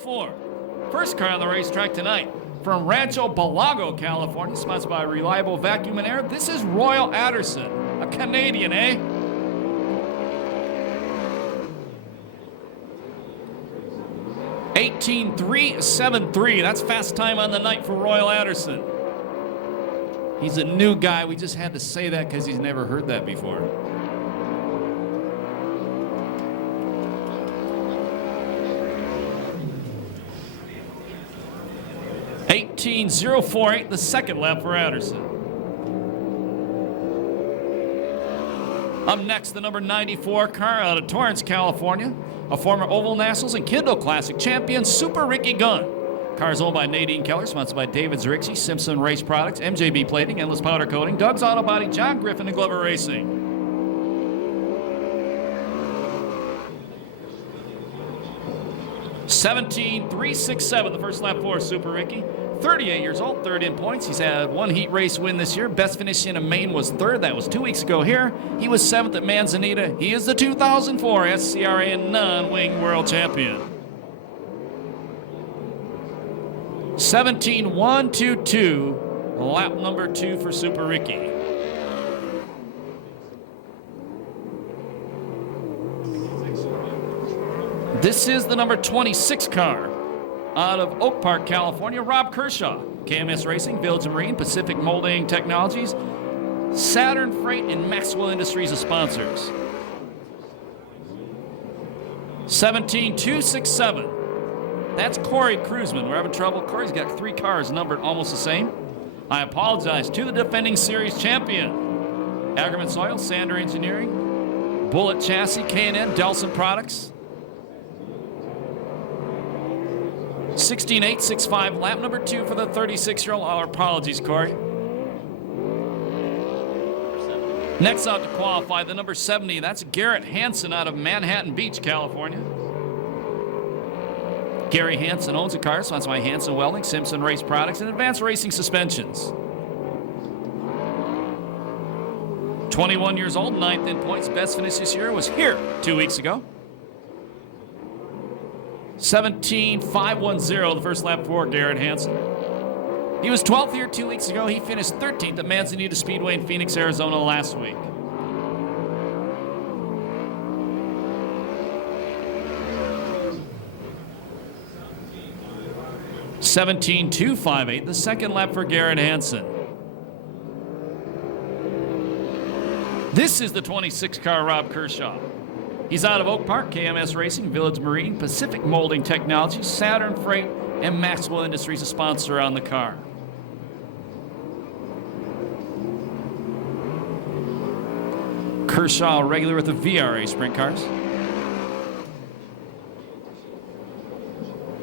4. First car on the racetrack tonight from Rancho Balago, California, sponsored by Reliable Vacuum and Air. This is Royal Anderson, a Canadian, eh? (18.373). That's fast time on the night for Royal Anderson. He's a new guy. We just had to say that because he's never heard that before. (18.048), the second lap for Anderson. Up next, the number 94 car out of Torrance, California. A former Oval Nationals and Kindle Classic champion, Super Ricky Gunn. Car is owned by Nadine Keller, sponsored by David's Rixey, Simpson Race Products, MJB Plating, Endless Powder Coating, Doug's Auto Body, John Griffin, and Glover Racing. (17.367), the first lap for Super Ricky. 38 years old, third in points. He's had one heat race win this year. Best finish in Maine was third. That was 2 weeks ago here. He was seventh at Manzanita. He is the 2004 SCRA and non-wing world champion. 17.122, lap number 2 for Super Ricky. This is the number 26 car out of Oak Park, California, Rob Kershaw. KMS Racing, Village Marine, Pacific Molding Technologies, Saturn Freight, and Maxwell Industries as sponsors. 17.267. That's Corey Cruzman. We're having trouble. Corey's got 3 cars numbered almost the same. I apologize to the defending series champion. Ackerman Soil, Sander Engineering, Bullet Chassis, K&N, Delson Products. 16.865, lap number 2 for the 36-year-old. Our apologies, Corey. Next out to qualify, the number 70. That's Garrett Hansen out of Manhattan Beach, California. Gary Hansen owns a car, sponsored by Hansen Welding, Simpson Race Products, and Advanced Racing Suspensions. 21 years old, 9th in points. Best finish this year was here 2 weeks ago. 17.510, the first lap for Garrett Hansen. He was 12th here 2 weeks ago. He finished 13th at Manzanita Speedway in Phoenix, Arizona last week. (17.258), the second lap for Garrett Hansen. This is the 26 car Rob Kershaw. He's out of Oak Park, KMS Racing, Village Marine, Pacific Molding Technologies, Saturn Freight, and Maxwell Industries, a sponsor on the car. Kershaw, regular with the VRA Sprint Cars.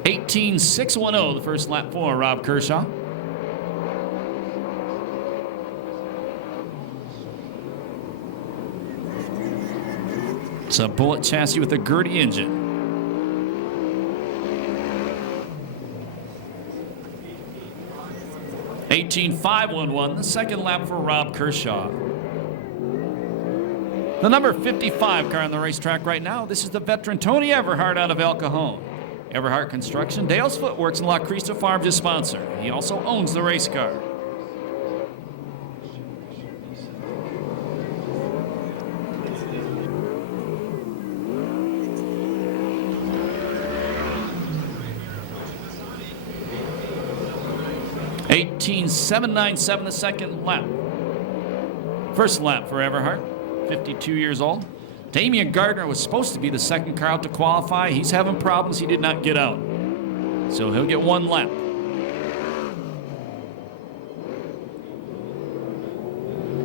18.610, the first lap for Rob Kershaw. It's a Bullet chassis with a Gertie engine. (18.511), the second lap for Rob Kershaw. The number 55 car on the racetrack right now, this is the veteran Tony Everhart out of El Cajon. Everhart Construction, Dale's Footworks, and La Crista Farms is sponsor. He also owns the race car. (18.797), the second lap. First lap for Everhart, 52 years old. Damian Gardner was supposed to be the second car out to qualify. He's having problems. He did not get out. So he'll get one lap.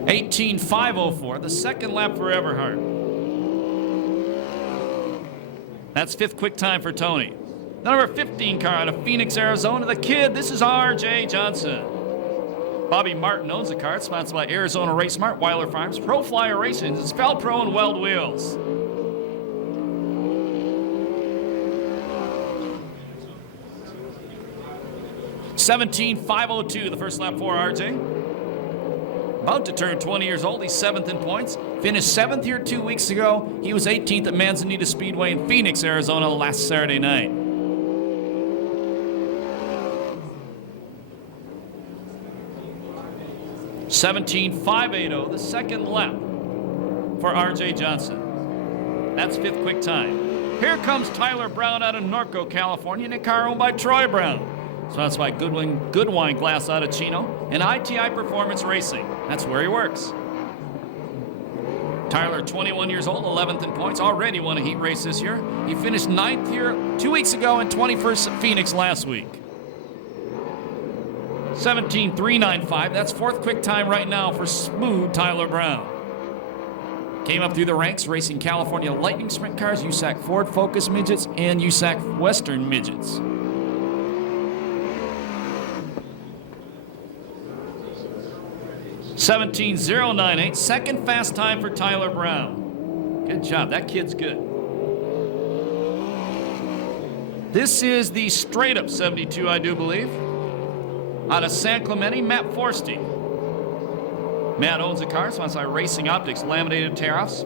(18.504), the second lap for Everhart. That's 5th quick time for Tony. The number 15 car out of Phoenix, Arizona, the kid, this is R.J. Johnson. Bobby Martin owns the car. It's sponsored by Arizona Race Mart, Weiler Farms, Pro Flyer Racing, it's Velpro, and Weld Wheels. (17.502), the first lap for RJ. About to turn 20 years old. He's 7th in points. Finished 7th here 2 weeks ago. He was 18th at Manzanita Speedway in Phoenix, Arizona last Saturday night. 17.580, the second lap for R.J. Johnson. That's fifth quick time. Here comes Tyler Brown out of Norco, California, in a car owned by Troy Brown. Sponsored by Goodwine Glass out of Chino and ITI Performance Racing. That's where he works. Tyler, 21 years old, 11th in points, already won a heat race this year. He finished 9th here 2 weeks ago and 21st at Phoenix last week. 17.395, that's fourth quick time right now for smooth Tyler Brown. Came up through the ranks racing California Lightning Sprint cars, USAC Ford Focus Midgets, and USAC Western Midgets. $17.098, second fast time for Tyler Brown. Good job, that kid's good. This is the straight up 72, I do believe. Out of San Clemente, Matt Forsty. Matt owns a car, sponsored by Racing Optics, laminated tear-offs.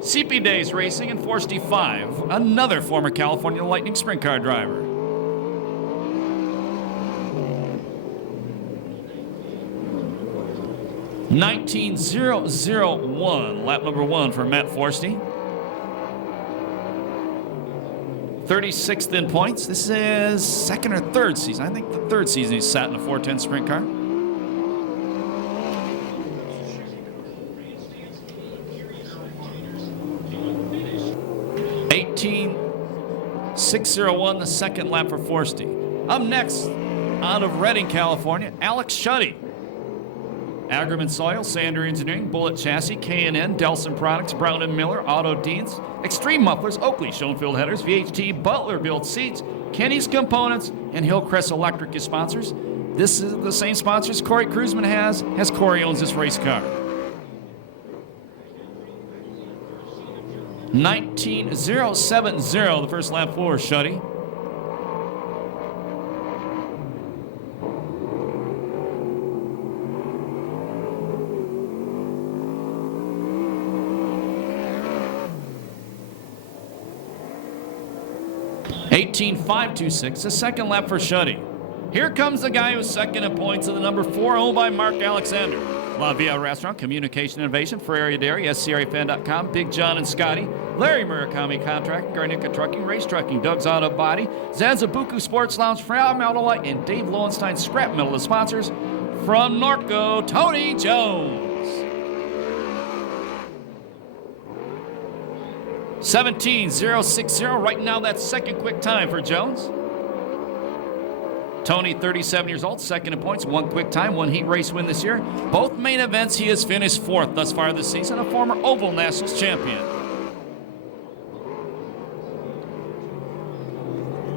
CP Days Racing and Forsty 5, another former California Lightning Sprint car driver. $19.001, lap number 1 for Matt Forsty. 36th in points. This is second or third season. I think the third season he's sat in a 410 sprint car. $18.601, the second lap for Forsty. Up next, out of Redding, California, Alex Shuddy. Agriment Soil, Sander Engineering, Bullet Chassis, K&N, Delson Products, Brown & Miller, Auto Deans, Extreme Mufflers, Oakley, Schoenfield Headers, VHT, Butler Built Seats, Kenny's Components, and Hillcrest Electric is sponsors. This is the same sponsors Corey Kruzman has, as Corey owns this race car. 19.070, the first lap for Shuddy. $18.526, the second lap for Shuddy. Here comes the guy who's second in points in the number 4, owned by Mark Alexander. La Via Restaurant, Communication Innovation, Ferrari Dairy, SCRAFan.com, Big John and Scotty, Larry Murakami Contract, Garnica Trucking, Race Trucking, Doug's Auto Body, Zanzabuku Sports Lounge, Frau Metal Light, and Dave Lowenstein Scrap Metal, the sponsors. From Norco, Tony Jones. 17.060, right now that's second quick time for Jones. Tony, 37 years old, second in points, one quick time, one heat race win this year. Both main events he has finished fourth thus far this season, a former Oval Nationals champion.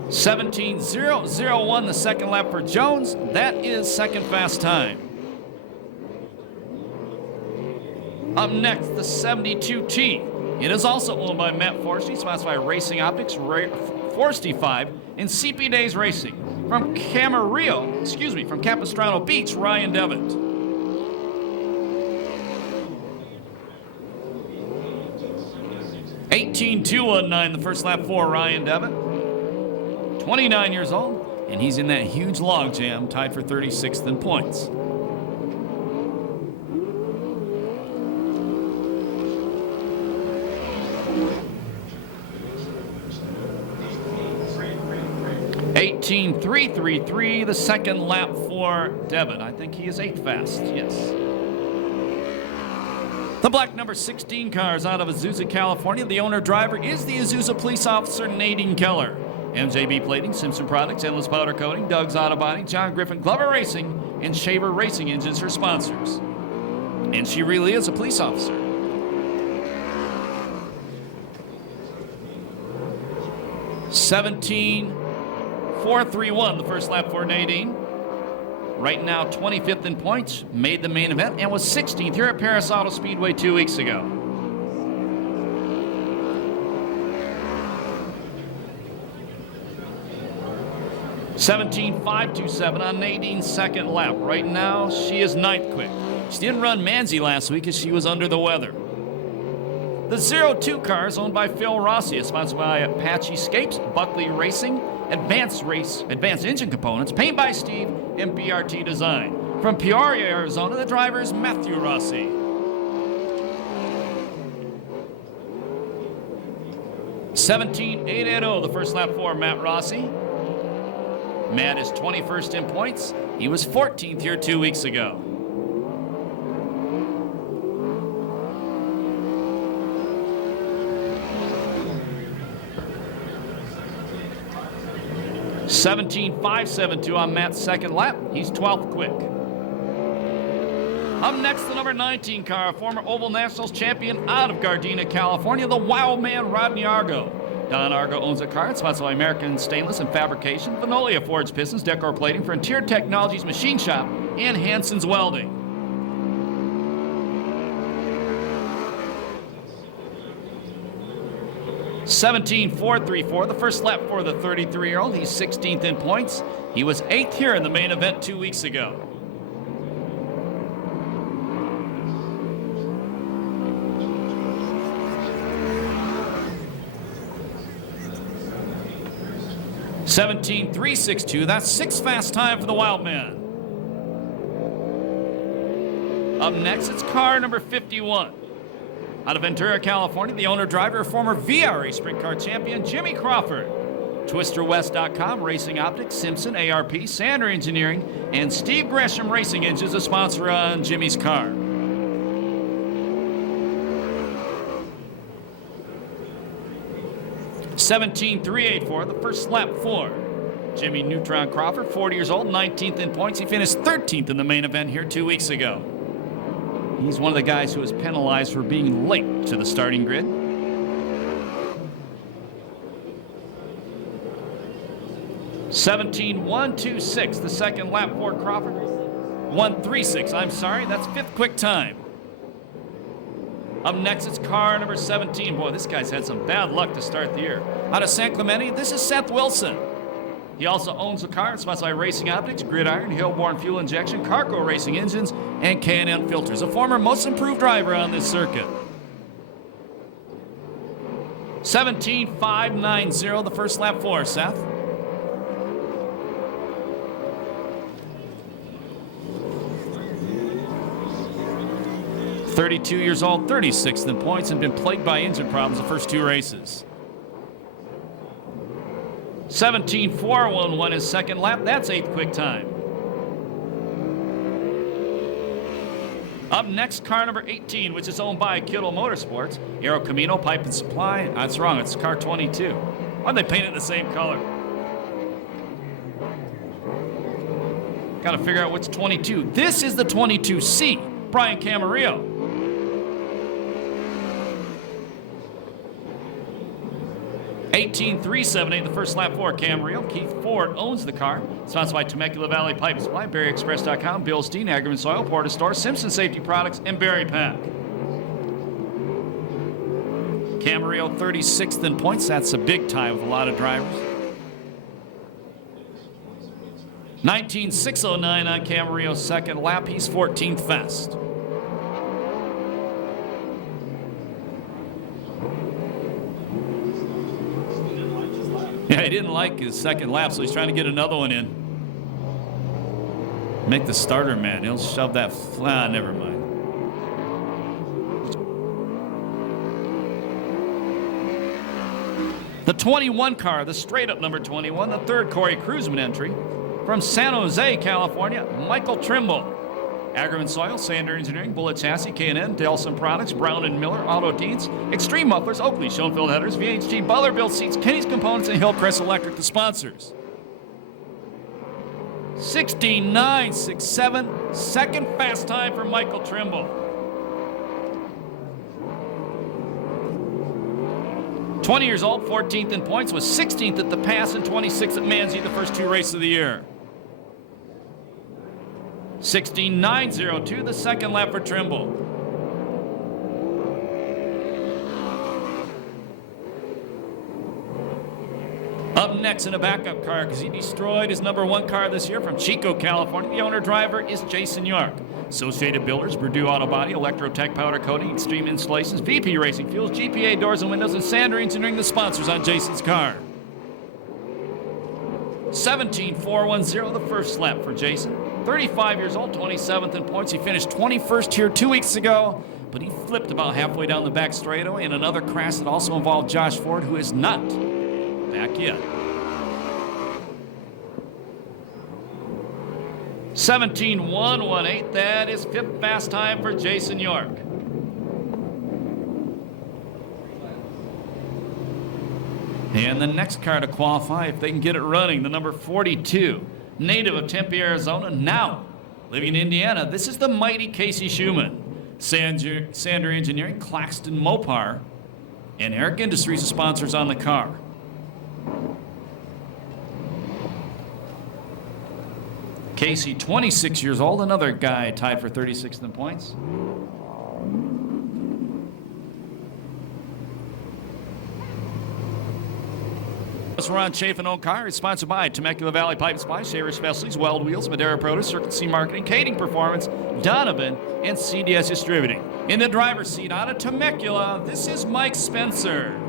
17.001, the second lap for Jones. That is second fast time. Up next, the 72T. It is also owned by Matt Forsty, sponsored by Racing Optics, Forsty 5, and CP Days Racing. From from Capistrano Beach, Ryan Devitt. $18.219, the first lap for Ryan Devitt. 29 years old, and he's in that huge log jam, tied for 36th in points. $18.333, the second lap for Devitt. I think he is 8th fast, yes. The black number 16 car is out of Azusa, California. The owner-driver is the Azusa police officer, Nadine Keller. MJB Plating, Simpson Products, Endless Powder Coating, Doug's Auto Body, John Griffin Glover Racing, and Shaver Racing Engines are sponsors. And she really is a police officer. $17.431, the first lap for Nadine. Right now, 25th in points, made the main event, and was 16th here at Perris Auto Speedway 2 weeks ago. $17.527 on Nadine's second lap. Right now, she is 9th quick. She didn't run Manzi last week as she was under the weather. The 02 car is owned by Phil Rossi, sponsored by Apache Scapes, Buckley Racing, Advanced Engine Components, Paint by Steve, and BRT Design. From Peoria, Arizona, the driver is Matthew Rossi. (17.880), the first lap for Matt Rossi. Matt is 21st in points. He was 14th here 2 weeks ago. (17.572) on Matt's second lap. He's 12th quick. Up next, the number 19 car, former Oval Nationals champion out of Gardena, California, the Wild Man Rodney Argo. Don Argo owns a car. It's sponsored by American Stainless and Fabrication, Venolia Forged Pistons, Decor Plating, Frontier Technologies Machine Shop, and Hanson's Welding. (17.434), the first lap for the 33-year-old. He's 16th in points. He was 8th here in the main event 2 weeks ago. (17.362), that's 6th fast time for the Wild Man. Up next, it's car number 51. Out of Ventura, California, the owner-driver, former VRA Sprint Car champion, Jimmy Crawford. TwisterWest.com, Racing Optics, Simpson, ARP, Sander Engineering, and Steve Gresham Racing Engines, a sponsor on Jimmy's car. (17.384), the first lap for Jimmy Neutron Crawford, 40 years old, 19th in points. He finished 13th in the main event here 2 weeks ago. He's one of the guys who was penalized for being late to the starting grid. (17.126), the second lap for Crawford. 1.36, I'm sorry, that's 5th quick time. Up next, it's car number 17. Boy, this guy's had some bad luck to start the year. Out of San Clemente, this is Seth Wilson. He also owns a car. It's sponsored by Racing Optics, Gridiron, Hillborn Fuel Injection, Carco Racing Engines, and K&N Filters. A former most improved driver on this circuit. (17.590), the first lap for Seth. (32 years old, 36th in points, and been plagued by engine problems the first 2 races. (17.411), his second lap. That's 8th quick time. Up next, car number 18, which is owned by Kittle Motorsports, Aero Camino Pipe and Supply. That's wrong, it's car 22. Why'd they paint it the same color? Gotta figure out what's 22. This is the 22C, Brian Camarillo. (18.378), the first lap for Camarillo. Keith Ford owns the car. Sponsored by Temecula Valley Pipe Supply, BerryExpress.com, Bill Steen, Agriman Soil, Porta Store, Simpson Safety Products, and Berry Pack. Camarillo 36th in points. That's a big tie with a lot of drivers. 19.609 on Camarillo's second lap. He's 14th fast. Yeah, he didn't like his second lap, so he's trying to get another one in. Make the starter man. He'll shove that. Never mind. The 21 car, the straight-up number 21, the third Corey Cruzman entry. From San Jose, California, Michael Trimble. Agriman Soil, Sander Engineering, Bullet Chassis, K&N, Delson Products, Brown & Miller, Auto Deeds, Extreme Mufflers, Oakley, Schoenfeld Headers, VHG, Butler Built Seats, Kenny's Components, and Hillcrest Electric, the sponsors. 16.967, second fast time for Michael Trimble. 20 years old, 14th in points, was 16th at the Pass and 26th at Manzi the first 2 races of the year. 16.902, the second lap for Trimble. Up next in a backup car because he destroyed his number 1 car this year from Chico, California. The owner-driver is Jason York. Associated Builders, Purdue Auto Body, Electrotech Powder Coating, Extreme Installations, VP Racing Fuels, GPA Doors and Windows, and Sander Engineering, the sponsors on Jason's car. 17.410, the first lap for Jason. 35 years old, 27th in points. He finished 21st here 2 weeks ago, but he flipped about halfway down the back straightaway in another crash that also involved Josh Ford, who is not back yet. 17.118, that is fifth fast time for Jason York. And the next car to qualify, if they can get it running, the number 42, native of Tempe, Arizona, now living in Indiana. This is the mighty Casey Schumann. Sander Engineering, Claxton Mopar, and Eric Industries are sponsors on the car. Casey, 26 years old, another guy tied for 36th in points. We're on Chafin Owned Car. It's sponsored by Temecula Valley Pipe Supply, Shaver Specialties, Weld Wheels, Madera Produce, Circuit C Marketing, Kading Performance, Donovan, and CDS Distributing. In the driver's seat out of Temecula, this is Mike Spencer.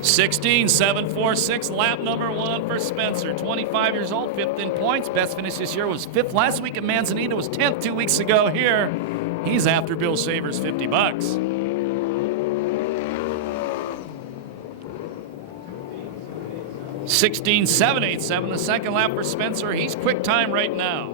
(16.746), lap number 1 for Spencer. 25 years old, 5th in points. Best finish this year was 5th last week at Manzanita, was 10th 2 weeks ago here. He's after Bill Shaver's $50. 16.787, the second lap for Spencer. He's quick time right now.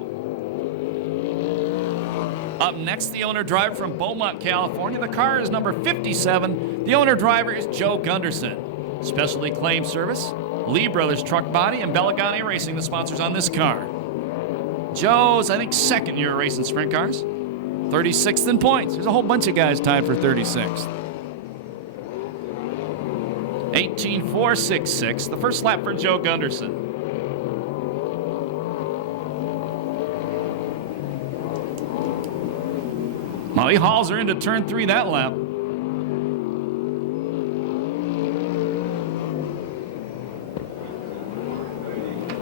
Up next, the owner driver from Beaumont, California. The car is number 57. The owner driver is Joe Gunderson. Specialty Claim Service, Lee Brothers Truck Body, and Belagani Racing, the sponsors on this car. Joe's, I think, second year racing sprint cars. 36th in points. There's a whole bunch of guys tied for 36th. 18.466, the first lap for Joe Gunderson. Well, he hauls her into turn 3 that lap.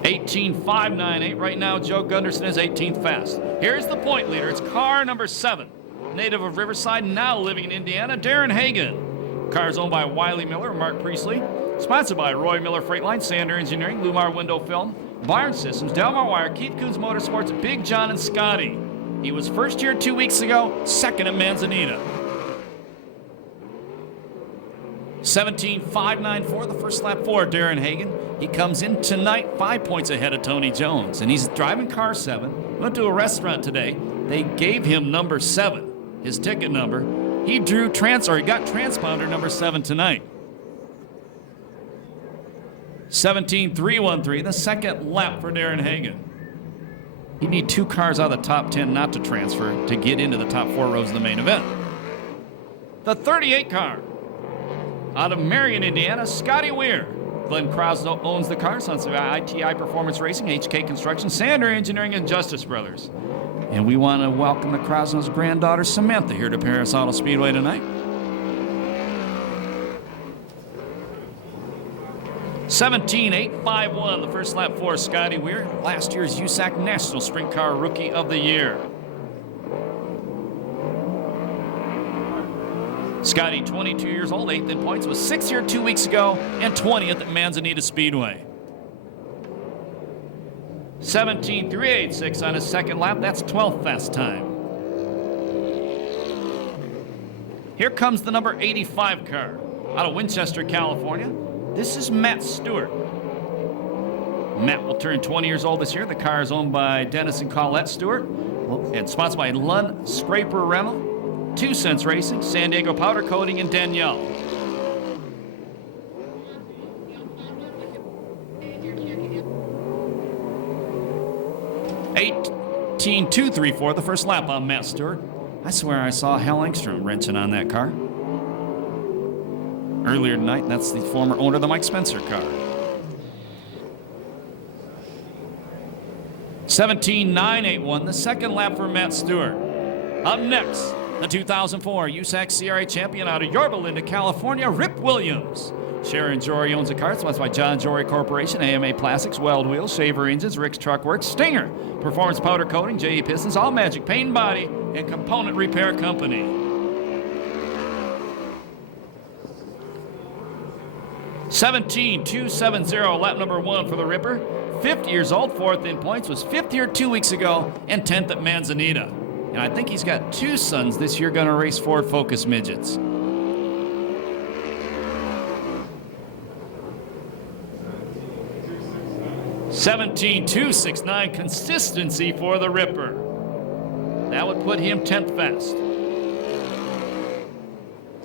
(18.598). Right now, Joe Gunderson is 18th fast. Here's the point leader. It's car number 7. Native of Riverside, now living in Indiana, Darren Hagan. Car is owned by Wiley Miller and Mark Priestley. Sponsored by Roy Miller Freight Line, Sander Engineering, Lumar Window Film, Barn Systems, Delmar Wire, Keith Coons Motorsports, Big John, and Scotty. He was first here 2 weeks ago, second at Manzanita. 17.594, the first lap for Darren Hagan. He comes in tonight 5 points ahead of Tony Jones, and he's driving car 7. Went to a restaurant today. They gave him number 7, his ticket number. He got transponder number 7 tonight. 17.313, the second lap for Darren Hagan. You need 2 cars out of the top 10 not to transfer to get into the top 4 rows of the main event. The 38 car out of Marion, Indiana, Scotty Weir. Glenn Krause owns the car, sons of ITI Performance Racing, HK Construction, Sander Engineering, and Justice Brothers. And we want to welcome the Krause's granddaughter, Samantha, here to Perris Auto Speedway tonight. 17.851, the first lap for Scotty Weir, last year's USAC National Sprint Car Rookie of the Year. Scotty, 22 years old, 8th in points, was 6th here 2 weeks ago and 20th at Manzanita Speedway. 17.386 on his second lap, that's 12th fast time. Here comes the number 85 car out of Winchester, California. This is Matt Stewart. Matt will turn 20 years old this year. The car is owned by Dennis and Colette Stewart and sponsored by Lund Scraper Rental, 2 Cents Racing, San Diego Powder Coating, and Danielle. (18.234), the first lap on Matt Stewart. I swear I saw Hal Engstrom wrenching on that car earlier tonight. That's the former owner of the Mike Spencer car. 17.981, the second lap for Matt Stewart. Up next, the 2004 USAC CRA champion out of Yorba Linda, California, Rip Williams. Sharon Jory owns the car. It's sponsored by John Jory Corporation, AMA Plastics, Weld Wheels, Shaver Engines, Rick's Truck Works, Stinger, Performance Powder Coating, JE Pistons, All Magic Paint and Body, and Component Repair Company. 17.270, lap number 1 for the Ripper. 50 years old, 4th in points, was 5th here 2 weeks ago, and 10th at Manzanita. And I think he's got 2 sons this year going to race Ford Focus midgets. $17.269, consistency for the Ripper. That would put him 10th fast.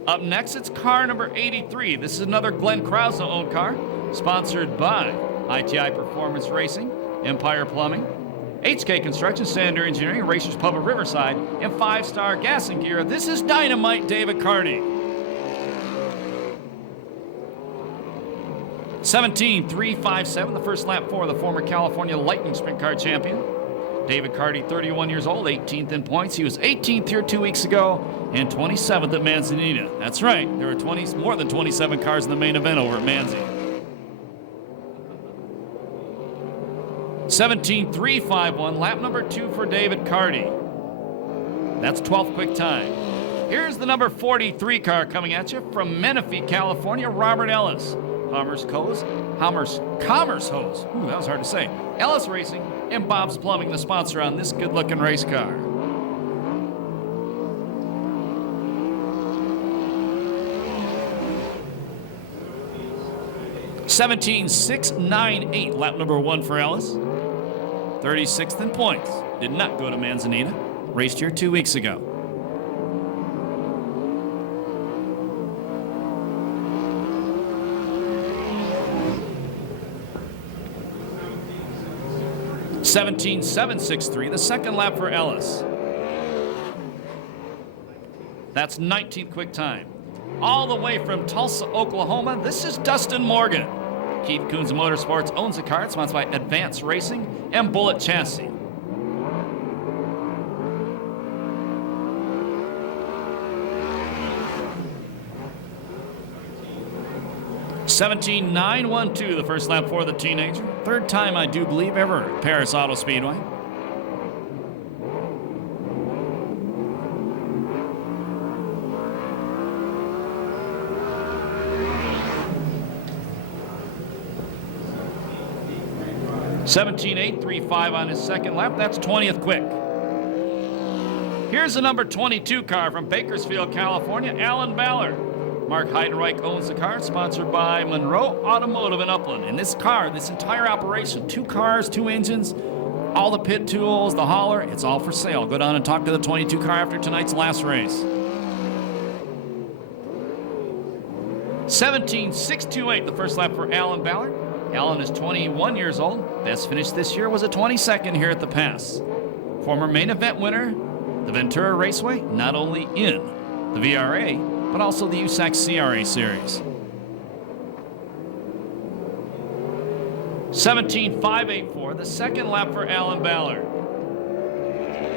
Up next, it's car number 83. This is another Glenn Krause-owned car, sponsored by ITI Performance Racing, Empire Plumbing, HK Construction, Sander Engineering, Racers Pub of Riverside, and 5-Star Gas and Gear. This is Dynamite David Carty. 17.357, the first lap for the former California Lightning Sprint Car champion. David Carty, 31 years old, 18th in points. He was 18th here 2 weeks ago and 27th at Manzanita. That's right, there were more than 27 cars in the main event over at Manzi. 17.351, lap number 2 for David Carty. That's 12th quick time. Here's the number 43 car coming at you from Menifee, California, Robert Ellis. Commerce Hose. Ooh, that was hard to say. Ellis Racing and Bob's Plumbing, the sponsor on this good-looking race car. $17.698, lap number 1 for Ellis. 36th in points. Did not go to Manzanita. Raced here 2 weeks ago. $17.763, the second lap for Ellis. That's 19th quick time. All the way from Tulsa, Oklahoma, this is Dustin Morgan. Keith Coons Motorsports owns the car. It's sponsored by Advance Racing and Bullet Chassis. $17.912, the first lap for the teenager. Third time, I do believe, ever at Perris Auto Speedway. $17.835 on his second lap. That's 20th quick. Here's the number 22 car from Bakersfield, California, Alan Ballard. Mark Heidenreich owns the car, sponsored by Monroe Automotive in Upland. And this car, this entire operation, 2 cars, 2 engines, all the pit tools, the hauler, it's all for sale. Go down and talk to the 22 car after tonight's last race. $17.628, the first lap for Alan Ballard. Alan is 21 years old. Best finish this year was a 22nd here at the Pass. Former main event winner, the Ventura Raceway, not only in the VRA, but also the USAC CRA series. $17.584, the second lap for Alan Ballard.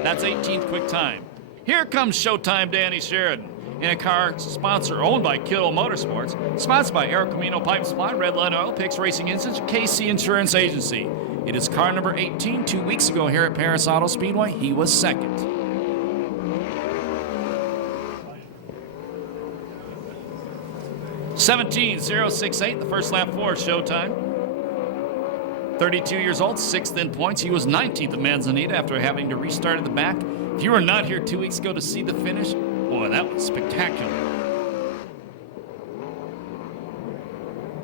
That's 18th quick time. Here comes Showtime Danny Sheridan in a car sponsor owned by Kittle Motorsports, sponsored by Aero Camino Pipe Supply, Red Light Oil, Picks Racing Institute, KC Insurance Agency. It is car number 18. 2 weeks ago here at Perris Auto Speedway, he was second. $17.068, the first lap for Showtime. 32 years old, 6th in points. He was 19th at Manzanita after having to restart at the back. If you were not here 2 weeks ago to see the finish, boy, that was spectacular.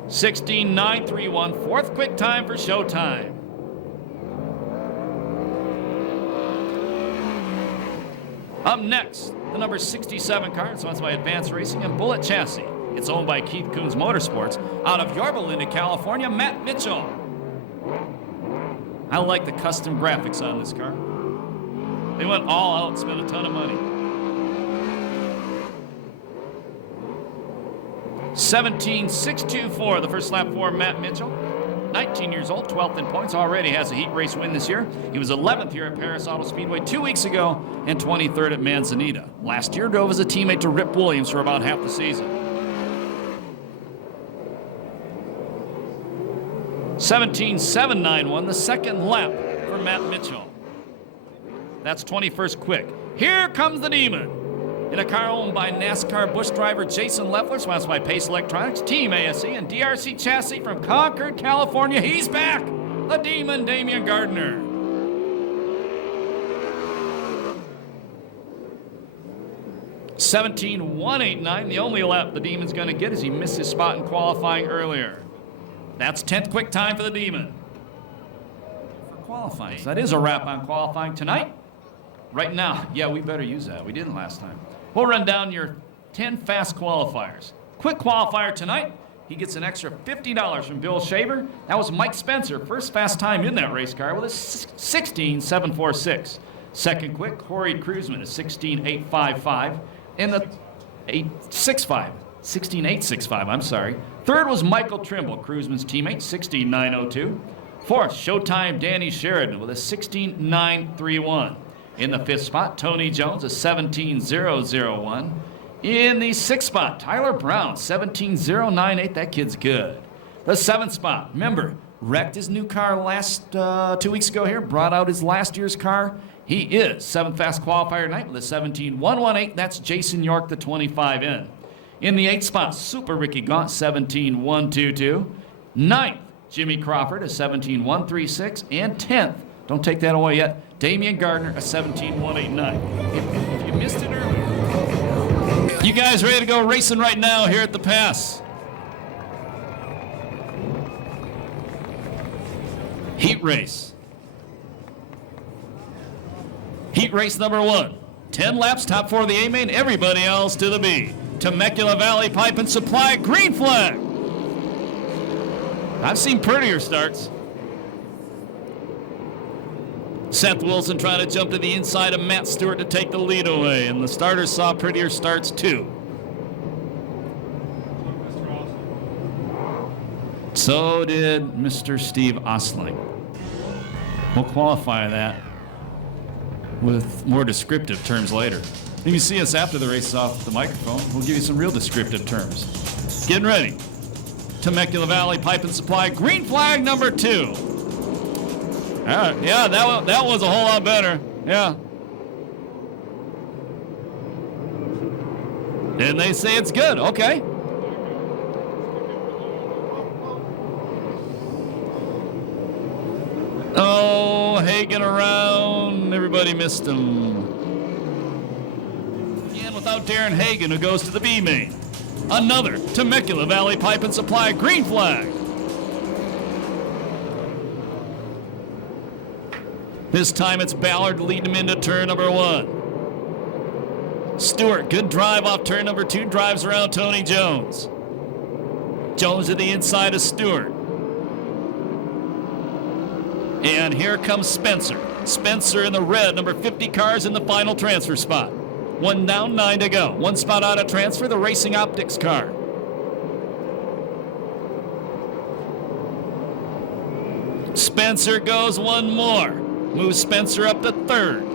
16.931, 4th quick time for Showtime. Up next, the number 67 car, sponsored by Advance Racing and Bullet Chassis. It's owned by Keith Coons Motorsports out of Yorba Linda, California, Matt Mitchell. I like the custom graphics on this car. They went all out and spent a ton of money. 17.624, the first lap for Matt Mitchell. 19 years old, 12th in points, already has a heat race win this year. He was 11th here at Perris Auto Speedway 2 weeks ago and 23rd at Manzanita. Last year drove as a teammate to Rip Williams for about half the season. 17.791, the second lap for Matt Mitchell. That's 21st quick. Here comes the Demon. In a car owned by NASCAR Busch driver Jason Leffler, sponsored by Pace Electronics, Team ASE, and DRC Chassis from Concord, California. He's back, the Demon, Damian Gardner. (17.189), the only lap the Demon's going to get as he missed his spot in qualifying earlier. That's 10th quick time for the Demon. For qualifying. So that is a wrap on qualifying tonight. Right now, yeah, we better use that. We didn't last time. We'll run down your 10 fast qualifiers. Quick qualifier tonight, he gets an extra $50 from Bill Shaver. That was Mike Spencer, first fast time in that race car with a 16.746. Second quick, Corey Cruzman, a 16.855. And the 16.865, I'm sorry. Third was Michael Trimble, Cruzman's teammate, 16.902. Fourth, Showtime Danny Sheridan with a 16.931. In the fifth spot, Tony Jones, a 17.001. In the sixth spot, Tyler Brown, 17.098. That kid's good. The seventh spot, remember, wrecked his new car last 2 weeks ago here, brought out his last year's car. He is seventh fast qualifier tonight with a 17.118. That's Jason York, the 25 in. In the eighth spot, Super Ricky Gaunt, 17.122. Ninth, Jimmy Crawford, a 17.136. And 10th, don't take that away yet, Damian Gardner, a 17.189. If you missed it earlier. You guys ready to go racing right now here at the Pass? Heat race. Heat race number 1. 10 laps, top 4 of the A main, everybody else to the B. Temecula Valley Pipe and Supply, green flag. I've seen prettier starts. Seth Wilson trying to jump to the inside of Matt Stewart to take the lead away, and the starters saw prettier starts too. So did Mr. Steve Osling. We'll qualify that with more descriptive terms later. You can see us after the race off the microphone. We'll give you some real descriptive terms. Getting ready. Temecula Valley Pipe and Supply, green flag number 2. All right, yeah, that was a whole lot better. Yeah. And they say it's good. Okay. Oh, Hagen around. Everybody missed him. Again, without Darren Hagen, who goes to the B main. Another Temecula Valley Pipe and Supply, green flag. This time it's Ballard leading him into turn number 1. Stewart, good drive off turn number 2, drives around Tony Jones. Jones to the inside of Stewart. And here comes Spencer. Spencer in the red, number 50 cars in the final transfer spot. 1 down, 9 to go. 1 spot out of transfer, the Racing Optics car. Spencer goes 1 more. Moves Spencer up to 3rd.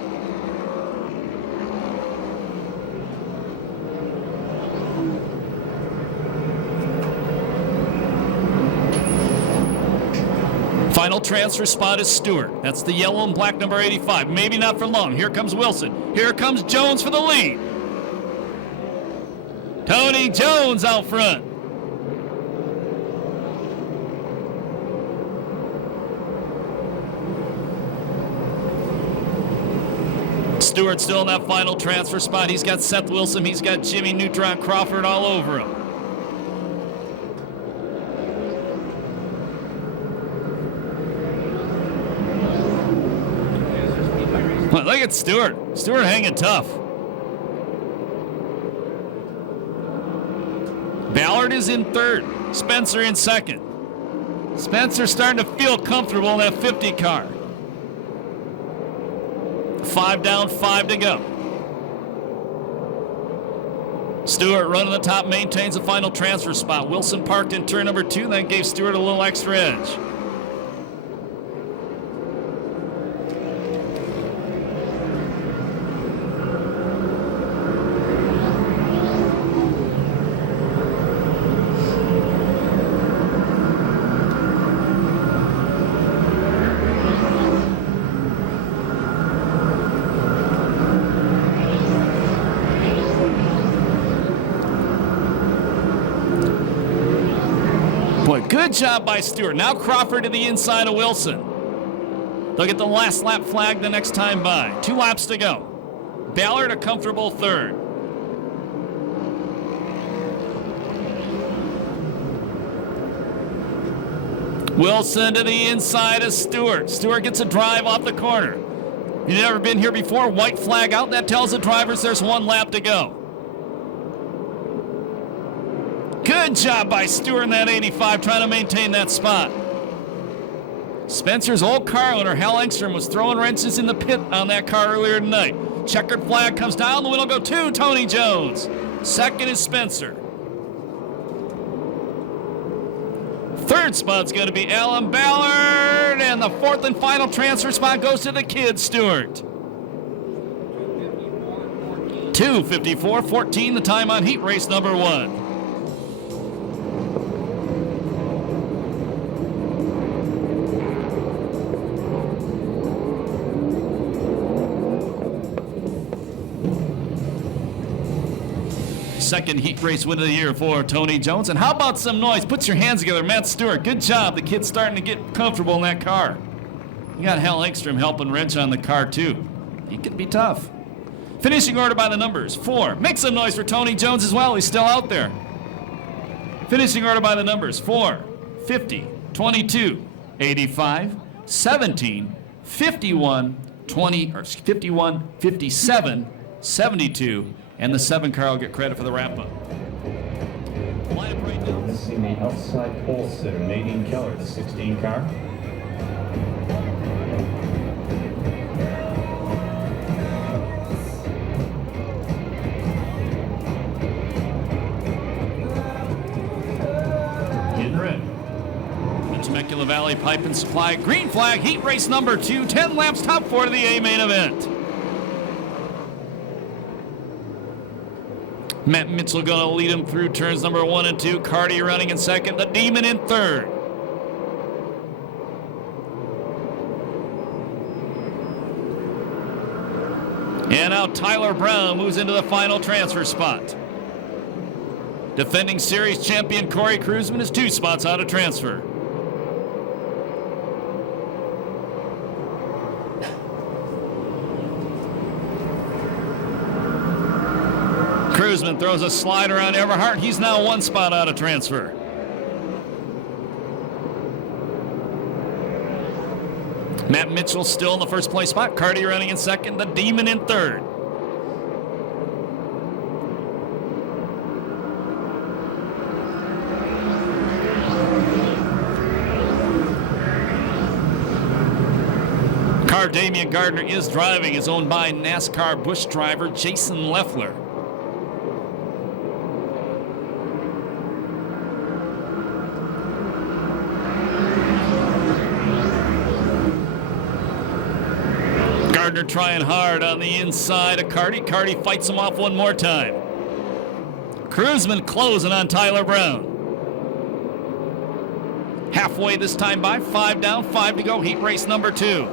Final transfer spot is Stewart. That's the yellow and black number 85. Maybe not for long. Here comes Wilson. Here comes Jones for the lead. Tony Jones out front. Stewart still in that final transfer spot. He's got Seth Wilson. He's got Jimmy Neutron Crawford all over him. Well, look at Stewart. Stewart hanging tough. Ballard is in 3rd. Spencer in 2nd. Spencer starting to feel comfortable in that 50 car. 5 down, 5 to go. Stewart running the top, maintains the final transfer spot. Wilson parked in turn number 2, then gave Stewart a little extra edge. Boy, good job by Stewart. Now Crawford to the inside of Wilson. They'll get the last lap flag the next time by. 2 laps to go. Ballard a comfortable third. Wilson to the inside of Stewart. Stewart gets a drive off the corner. You've never been here before, white flag out. That tells the drivers there's 1 lap to go. Good job by Stewart in that 85, trying to maintain that spot. Spencer's old car owner, Hal Engstrom, was throwing wrenches in the pit on that car earlier tonight. Checkered flag comes down, the winner will go to Tony Jones. Second is Spencer. Third spot's going to be Alan Ballard, and the 4th and final transfer spot goes to the kid, Stewart. 2:54.14, the time on heat race number 1. Second heat race win of the year for Tony Jones. And how about some noise? Put your hands together. Matt Stewart, good job. The kid's starting to get comfortable in that car. You got Hal Engstrom helping wrench on the car, too. He can be tough. Finishing order by the numbers. 4. Make some noise for Tony Jones as well. He's still out there. Finishing order by the numbers. 4, 50, 22, 85, 17, 51, 20, or 51, 57, 72, and the 7 car will get credit for the wrap-up. Line up right now. This in the outside pole sitter, Nadine Keller, the 16 car. In red. The Temecula Valley Pipe and Supply green flag, heat race number 2, 10 laps, top 4 to the A main event. Matt Mitchell going to lead him through turns number 1 and 2. Carty running in second. The Demon in third. And now Tyler Brown moves into the final transfer spot. Defending series champion Corey Kruzman is 2 spots out of transfer. Kruzman throws a slider on Everhart. He's now 1 spot out of transfer. Matt Mitchell still in the first place spot. Carty running in second. The Demon in third. Car Damian Gardner is driving, is owned by NASCAR Busch driver Jason Leffler. Gardner trying hard on the inside of Carty. Carty fights him off one more time. Kruzman closing on Tyler Brown. Halfway this time by, 5 down, 5 to go, heat race number 2.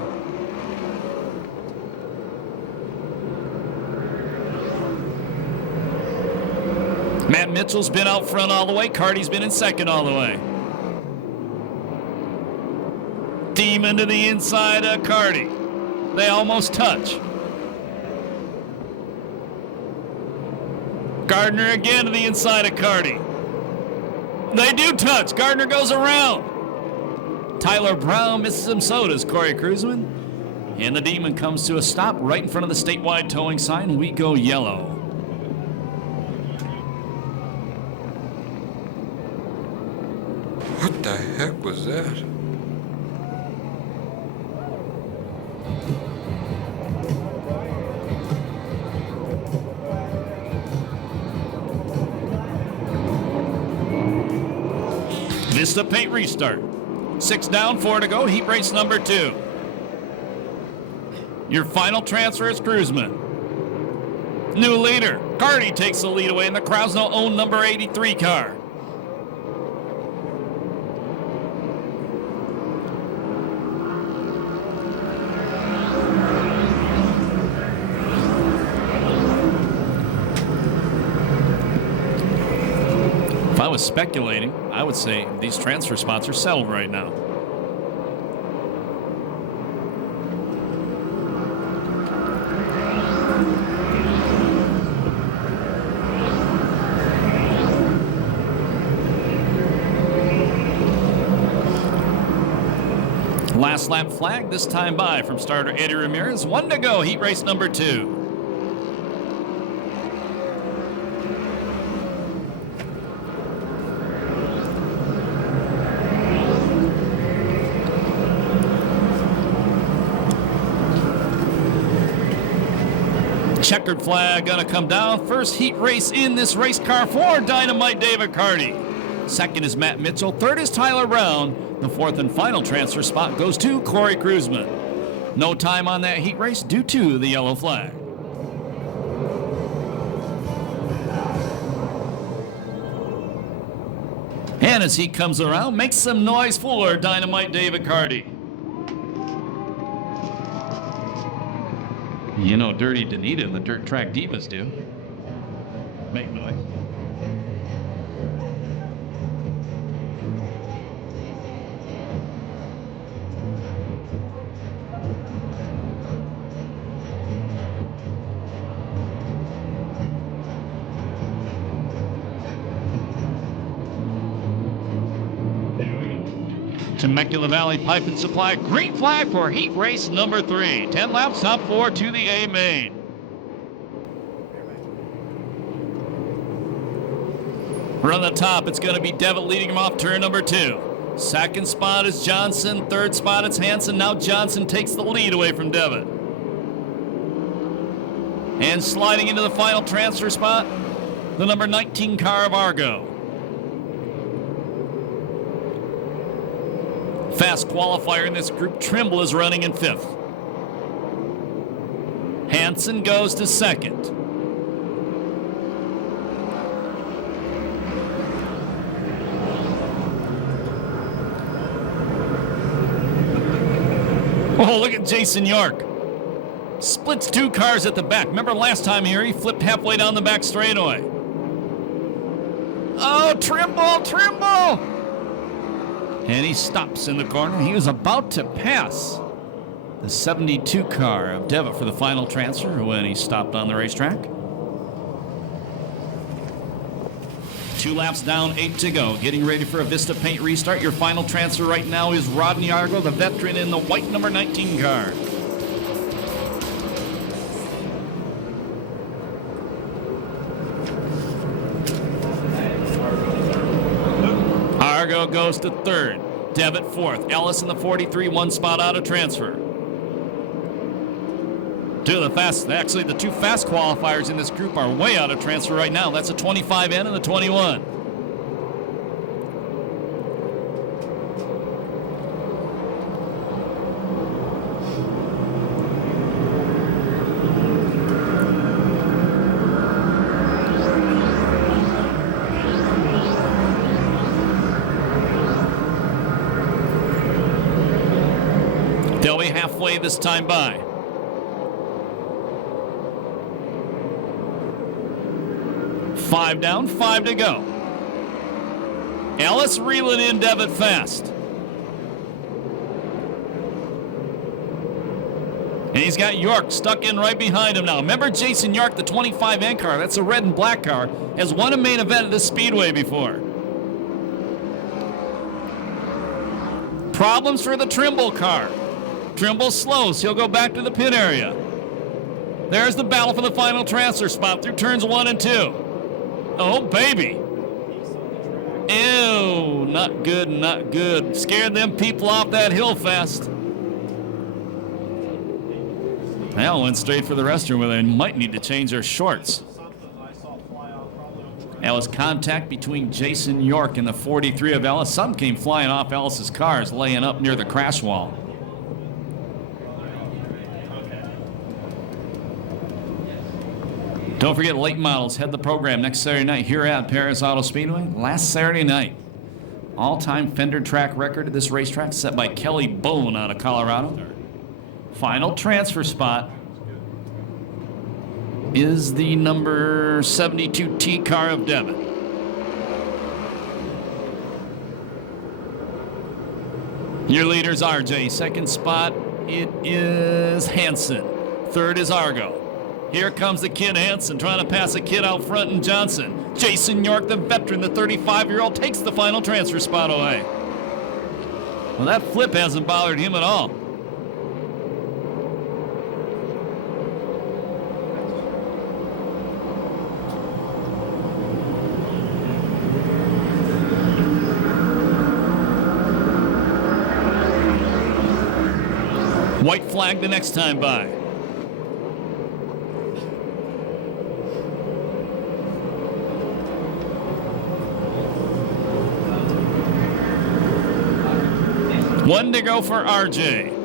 Matt Mitchell's been out front all the way. Carty's been in second all the way. Demon to the inside of Carty. They almost touch. Gardner again to the inside of Carty. They do touch. Gardner goes around. Tyler Brown misses him, so does Corey Kruzman. And the Demon comes to a stop right in front of the statewide towing sign. We go yellow. What the heck was that? Vista paint restart. 6 down, 4 to go, heat race number 2. Your final transfer is Kruzman. New leader. Carty takes the lead away, and the crowds now own number 83 car. If I was speculating, I would say these transfer spots are settled right now. Last lap flag, this time by from starter Eddie Ramirez. 1 to go, heat race number 2. Checkered flag gonna come down. First heat race in this race car for Dynamite David Carty. Second is Matt Mitchell. Third is Tyler Brown. The fourth and final transfer spot goes to Corey Kruzman. No time on that heat race due to the yellow flag. And as he comes around, makes some noise for Dynamite David Carty. You know, Dirty Danita and the Dirt Track Divas do. Make noise. Temecula Valley Pipe and Supply, green flag for heat race number 3. 10 laps, top 4 to the A main. Run the top, it's going to be Devitt leading him off turn number 2. Second spot is Johnson, third spot is Hansen. Now Johnson takes the lead away from Devitt. And sliding into the final transfer spot, the number 19 car of Argo. Fast qualifier in this group, Trimble is running in 5th. Hansen goes to 2nd. Oh, look at Jason York. Splits 2 cars at the back. Remember last time here, he flipped halfway down the back straightaway. Oh, Trimble! And he stops in the corner. He was about to pass the 72 car of Devitt for the final transfer when he stopped on the racetrack. 2 laps down, 8 to go. Getting ready for a Vista Paint restart. Your final transfer right now is Rodney Argo, the veteran in the white number 19 car. Argo goes to 3rd. Devitt 4th. Ellis in the 43, 1 spot out of transfer. Actually the 2 fast qualifiers in this group are way out of transfer right now. That's a 25N and the 21. They'll be halfway this time by. Five down, 5 to go. Ellis reeling in Devitt fast. And he's got York stuck in right behind him now. Remember Jason York, the 25N car, that's a red and black car, has won a main event at this Speedway before. Problems for the Trimble car. Trimble slows. He'll go back to the pit area. There's the battle for the final transfer spot through turns 1 and 2. Oh, baby. Ew, not good, not good. Scared them people off that hill fast. Now went straight for the restroom where they might need to change their shorts. That was contact between Jason York and the 43 of Ellis. Some came flying off Ellis's cars, laying up near the crash wall. Don't forget, late models head the program next Saturday night here at Perris Auto Speedway. Last Saturday night, all-time fender track record at this racetrack set by Kelly Bone out of Colorado. Final transfer spot is the number 72 T car of Devitt. Your leader's RJ. Second spot, it is Hansen. Third is Argo. Here comes the kid Hansen trying to pass a kid out front in Johnson. Jason York, the veteran, the 35-year-old, takes the final transfer spot away. Well, that flip hasn't bothered him at all. White flag the next time by. One to go for RJ.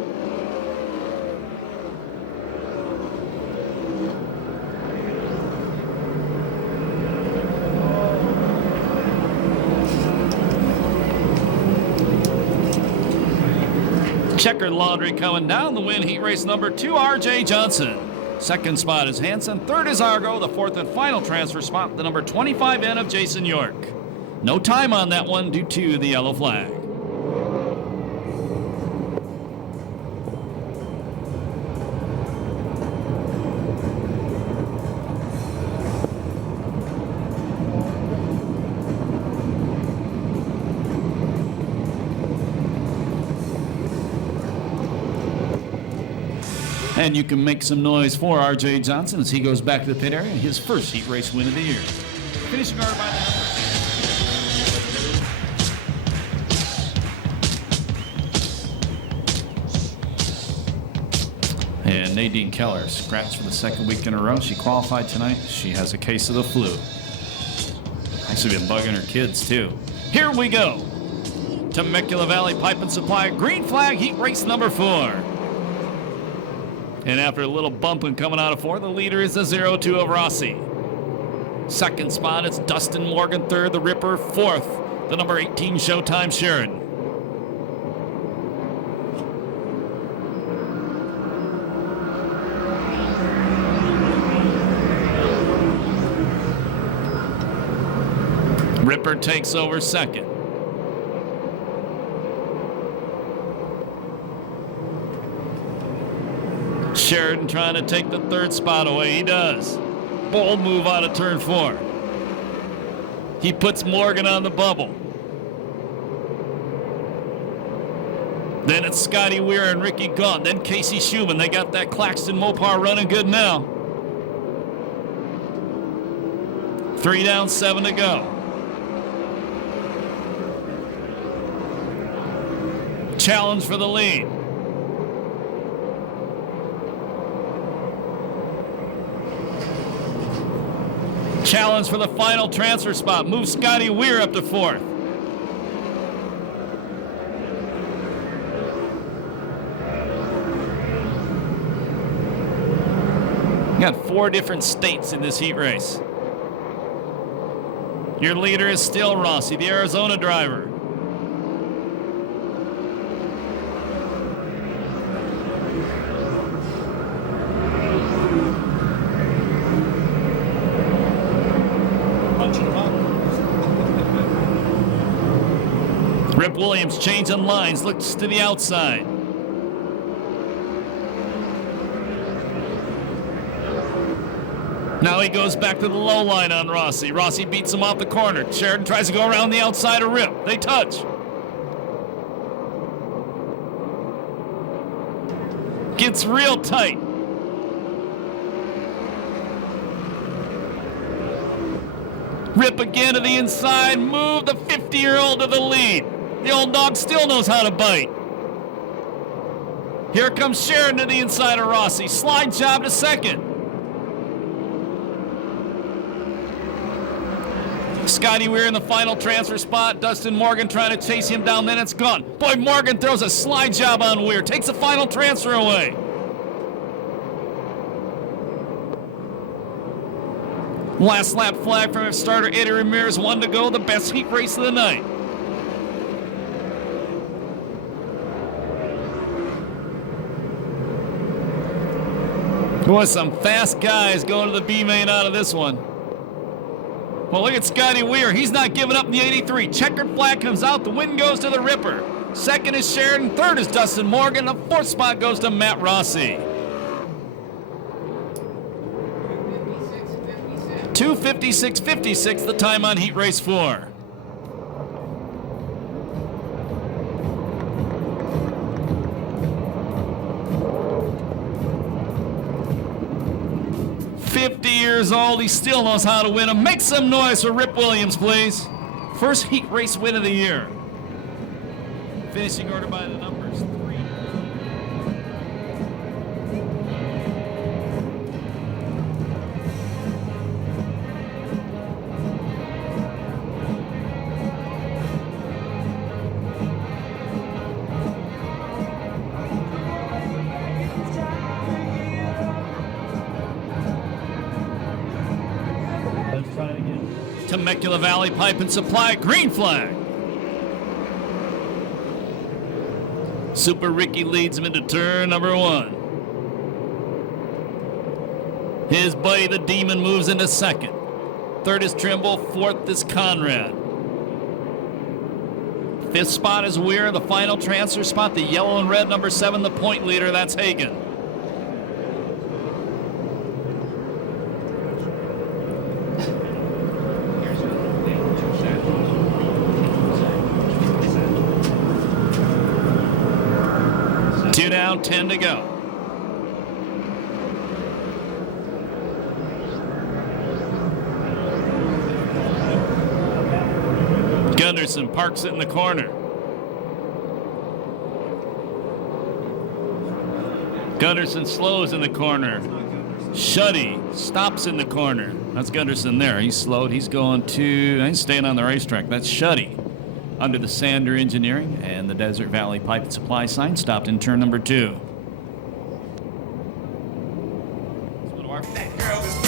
Checkered laundry coming down the win. Heat race number 2, RJ Johnson. Second spot is Hansen. Third is Argo. The fourth and final transfer spot, the number 25N of Jason York. No time on that one due to the yellow flag. And you can make some noise for RJ Johnson as he goes back to the pit area. His first heat race win of the year. Finishing guard by the And Nadine Keller scratched for the second week in a row. She qualified tonight. She has a case of the flu. Actually been bugging her kids too. Here we go. Temecula Valley Pipe and Supply green flag heat race number 4. And after a little bumping coming out of 4, the leader is the 0-2 of Rossi. Second spot, it's Dustin Morgan. Third, the Ripper. Fourth, the number 18 Showtime Sheridan. Ripper takes over second. Sheridan trying to take the third spot away. He does. Bold move out of turn 4. He puts Morgan on the bubble. Then it's Scotty Weir and Ricky Gaunt. Then Casey Schumann. They got that Claxton Mopar running good now. 3 down, 7 to go. Challenge for the lead. Challenge for the final transfer spot. Move Scotty Weir up to 4th. Got 4 different states in this heat race. Your leader is still Rossi, the Arizona driver. Rip Williams changing lines, looks to the outside. Now he goes back to the low line on Rossi. Rossi beats him off the corner. Sheridan tries to go around the outside of Rip. They touch. Gets real tight. Rip again to the inside. Move the 50-year-old to the lead. The old dog still knows how to bite. Here comes Sheridan to the inside of Rossi. Slide job to second. Scotty Weir in the final transfer spot. Dustin Morgan trying to chase him down. Then it's gone. Boy, Morgan throws a slide job on Weir. Takes the final transfer away. Last lap flag from starter Eddie Ramirez. 1 to go. The best heat race of the night. Boy, some fast guys going to the B main out of this one. Well, look at Scotty Weir. He's not giving up in the 83. Checkered flag comes out. The win goes to the Ripper. Second is Sheridan. Third is Dustin Morgan. The fourth spot goes to Matt Rossi. 2:56.56 the time on heat race 4. Years old, he still knows how to win them. Make some noise for Rip Williams, please. First heat race win of the year. Finishing order by the numbers. 3. Let's try it again. Temecula Valley Pipe and Supply, green flag. Super Ricky leads him into turn number 1. His buddy the Demon moves into second. Third is Trimble, fourth is Conrad. Fifth spot is Weir, the final transfer spot, the yellow and red number 7, the point leader, that's Hagen. Two down, 10 to go. Gunderson parks it in the corner. Gunderson slows in the corner. Shuddy stops in the corner. That's Gunderson there. He's slowed. He's going to, he's staying on the racetrack. That's Shuddy. Under the Sander Engineering and the Desert Valley Pipe and Supply sign, stopped in turn number 2.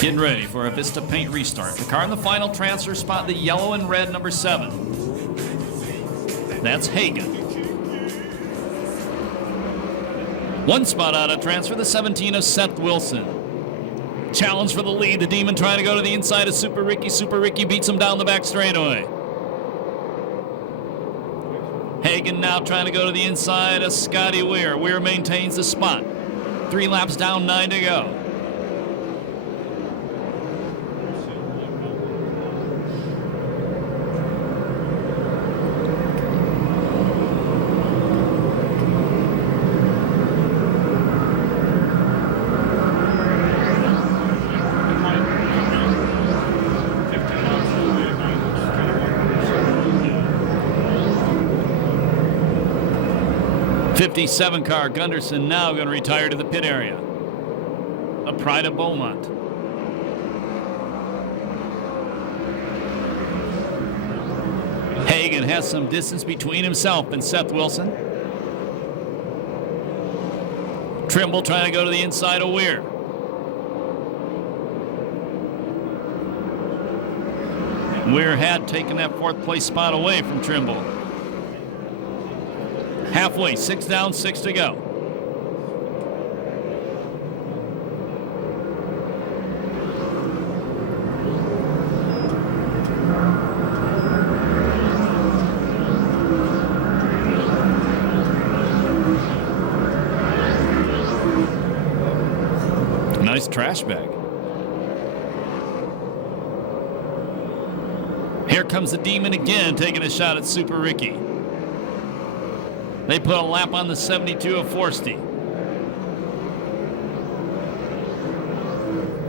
Getting ready for a Vista Paint restart. The car in the final transfer spot, the yellow and red number 7. That's Hagen. One spot out of transfer, the 17 of Seth Wilson. Challenge for the lead. The Demon trying to go to the inside of Super Ricky. Super Ricky beats him down the back straightaway. Hagen now trying to go to the inside of Scotty Weir. Weir maintains the spot. 3 laps down, 9 to go. '57 car, Gunderson now going to retire to the pit area. A Pride of Beaumont. Hagen has some distance between himself and Seth Wilson. Trimble trying to go to the inside of Weir. Weir had taken that 4th place spot away from Trimble. Halfway, 6 down, 6 to go. Nice trash bag. Here comes the Demon again, taking a shot at Super Ricky. They put a lap on the 72 of Forsty.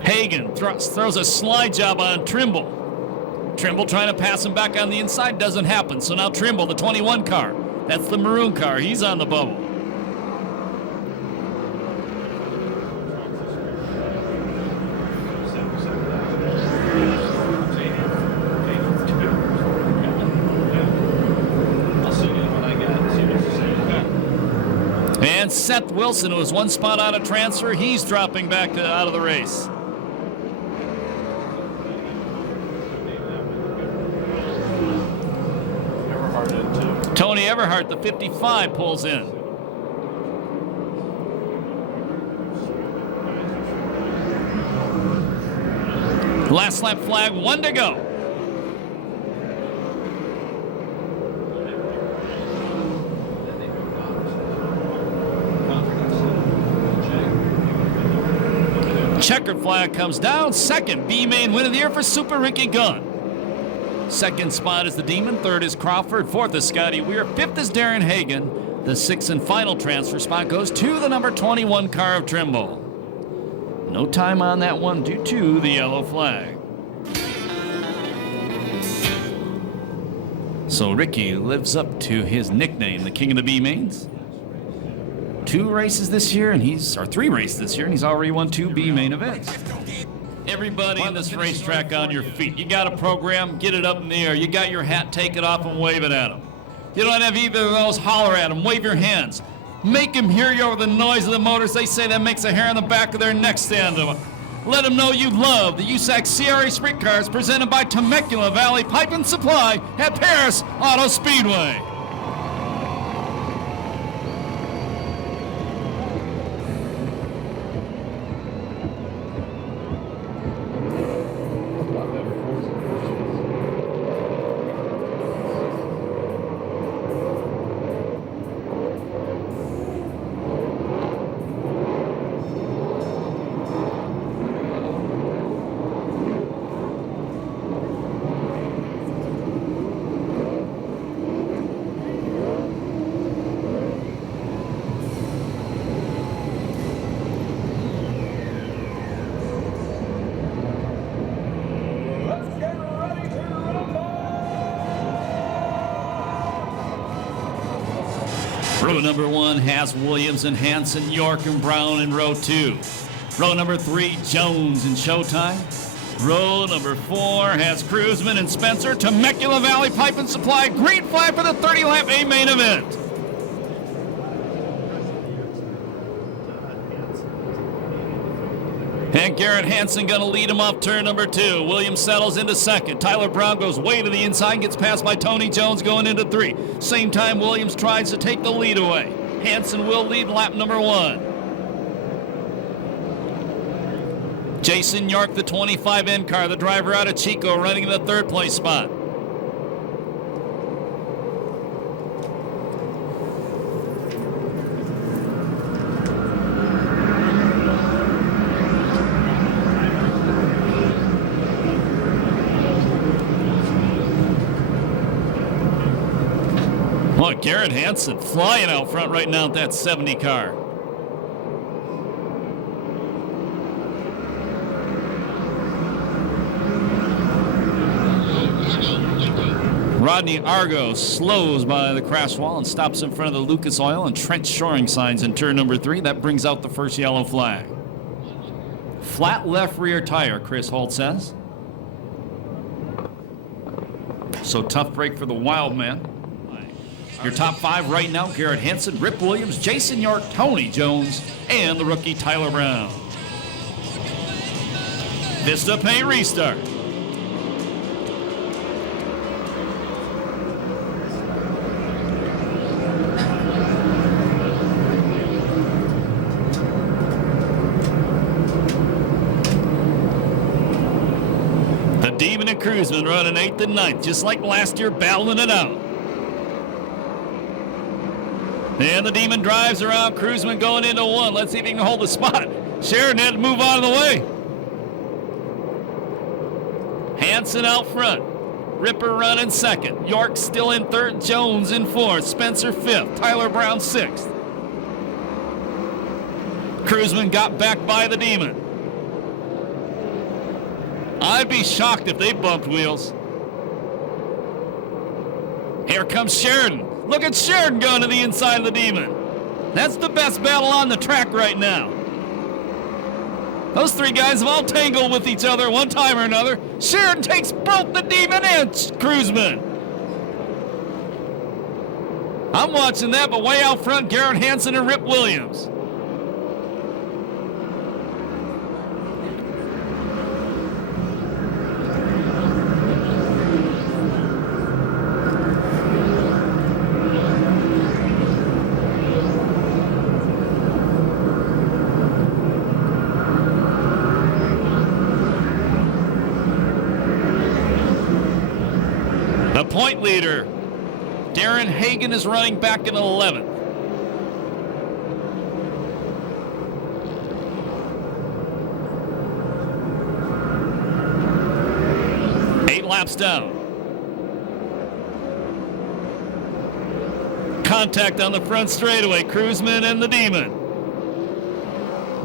Hagen throws a slide job on Trimble. Trimble trying to pass him back on the inside, doesn't happen. So now Trimble, the 21 car, that's the maroon car, he's on the bubble. And Seth Wilson, who was 1 spot out of transfer, he's dropping back out of the race. Tony Everhart, the 55, pulls in. Last lap flag, 1 to go. Checkered flag comes down. Second B-main win of the year for Super Ricky Gunn. Second spot is the Demon. Third is Crawford. Fourth is Scotty Weir. Fifth is Darren Hagen. The sixth and final transfer spot goes to the number 21 car of Trimble. No time on that one due to the yellow flag. So Ricky lives up to his nickname, the King of the B-mains. 2 races this year, and or 3 races this year, and he's already won 2 B-main events. Everybody in this racetrack on your feet. You got a program, get it up in the air. You got your hat, take it off and wave it at them. You don't have either of those, holler at them, wave your hands. Make them hear you over the noise of the motors. They say that makes a hair on the back of their neck stand up. Let them know you love the USAC CRA Sprint Cars presented by Temecula Valley Pipe and Supply at Perris Auto Speedway. Row number 1 has Williams and Hanson, York and Brown in row 2. Row number 3, Jones and Showtime. Row number 4 has Cruzman and Spencer, Temecula Valley Pipe and Supply. Green flag for the 30-lap A main event. And Garrett Hansen going to lead him off turn number 2. Williams settles into second. Tyler Brown goes way to the inside, gets passed by Tony Jones going into 3. Same time, Williams tries to take the lead away. Hansen will lead lap number 1. Jason York, the 25N car, the driver out of Chico, running in the 3rd place spot. Well, Garrett Hansen flying out front right now at that 70 car. Rodney Argo slows by the crash wall and stops in front of the Lucas Oil and Trent Shoring signs in turn number 3. That brings out the first yellow flag. Flat left rear tire, Chris Holt says. So tough break for the Wild Man. Your top 5 right now, Garrett Hansen, Rip Williams, Jason York, Tony Jones, and the rookie Tyler Brown. Vista Pay restart. The Demon and Cruzman running 8th and 9th, just like last year, battling it out. And the Demon drives around, Cruzman going into 1. Let's see if he can hold the spot. Sheridan had to move out of the way. Hansen out front. Ripper running 2nd. York still in 3rd. Jones in 4th. Spencer 5th. Tyler Brown 6th. Cruzman got back by the Demon. I'd be shocked if they bumped wheels. Here comes Sheridan. Look at Sheridan going to the inside of the Demon. That's the best battle on the track right now. Those 3 guys have all tangled with each other one time or another. Sheridan takes both the Demon and Cruzman. I'm watching that, but way out front, Garrett Hansen and Rip Williams. The point leader, Darren Hagen, is running back in 11th. laps down. Contact on the front straightaway, Cruzman and the Demon.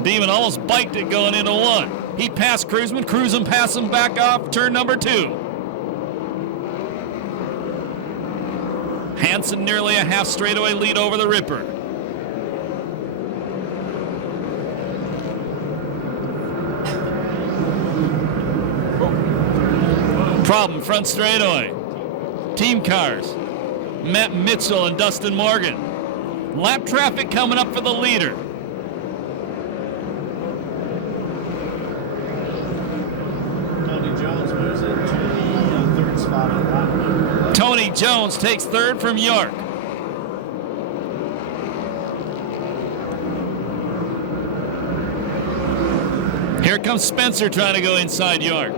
Demon almost biked it going into one. He passed Cruzman. Cruzman passed him back off turn number 2. Hansen nearly a half straightaway lead over the Ripper. Problem front straightaway. Team cars. Matt Mitchell and Dustin Morgan. Lap traffic coming up for the leader. Tony Jones moves into the third spot on lap. Tony Jones takes third from York. Here comes Spencer trying to go inside York.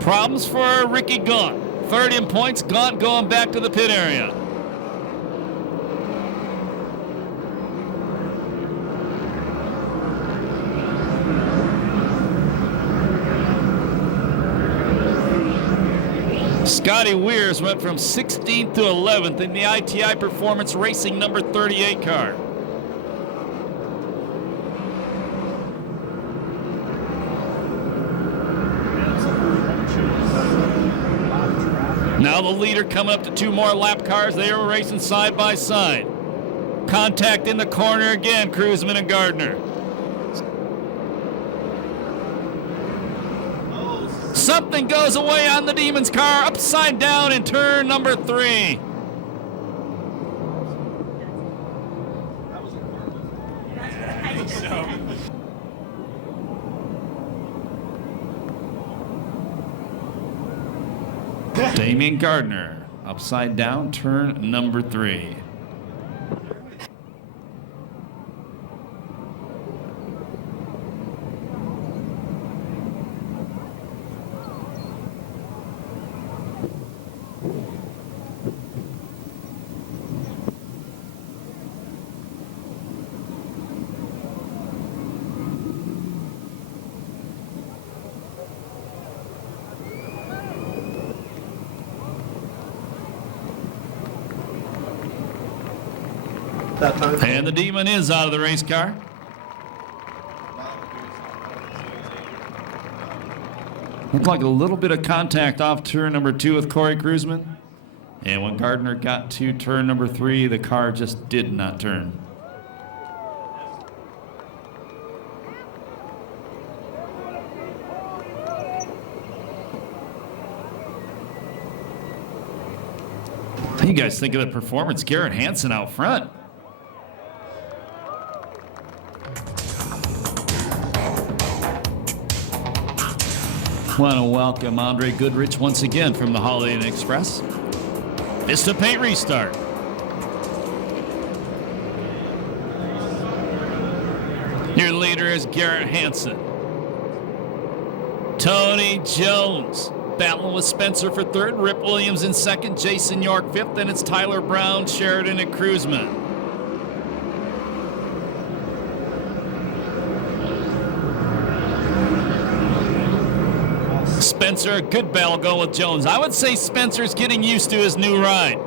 Problems for Ricky Gaunt. Third in points, Gaunt going back to the pit area. Scotty Weirs went from 16th to 11th in the ITI Performance Racing number 38 car. Now the leader coming up to 2 more lap cars. They are racing side by side. Contact in the corner again, Cruzman and Gardner. Something goes away on the Demon's car, upside down in turn number 3. Damian Gardner, upside down, turn number 3. That time. And the Demon is out of the race car. Looked like a little bit of contact off turn number 2 with Corey Cruzman. And when Gardner got to turn number 3, the car just did not turn. What do you guys think of the performance? Garrett Hansen out front. Want to welcome Andre Goodrich once again from the Holiday Inn Express. It's the paint restart. Your leader is Garrett Hansen. Tony Jones battling with Spencer for third. Rip Williams in second. Jason York fifth. Then it's Tyler Brown, Sheridan, and Cruzman. Spencer, a good battle going with Jones. I would say Spencer's getting used to his new ride.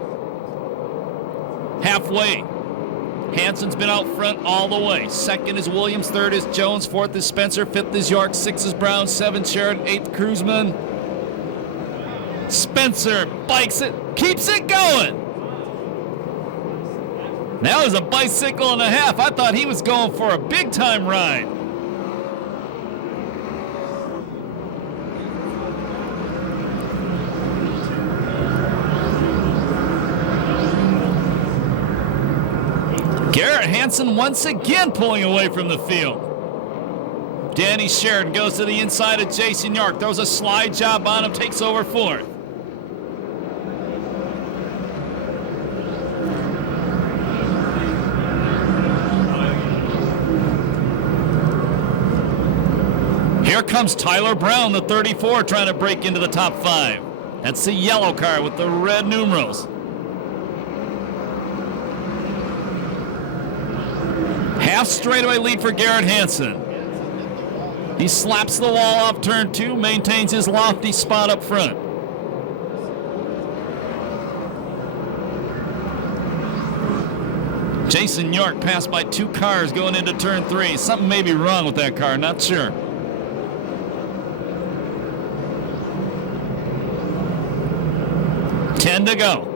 Halfway. Hansen's been out front all the way. Second is Williams, third is Jones, fourth is Spencer, fifth is York, sixth is Brown, seventh Sheridan, eighth Cruzman. Spencer bikes it, keeps it going. That was a bicycle and a half. I thought he was going for a big time ride. Garrett Hansen once again pulling away from the field. Danny Sheridan goes to the inside of Jason York, throws a slide job on him, takes over fourth. Here comes Tyler Brown, the 34, trying to break into the top 5. That's the yellow car with the red numerals. Half straightaway lead for Garrett Hansen. He slaps the wall off turn 2, maintains his lofty spot up front. Jason York passed by 2 cars going into turn 3. Something may be wrong with that car, not sure. Ten to go.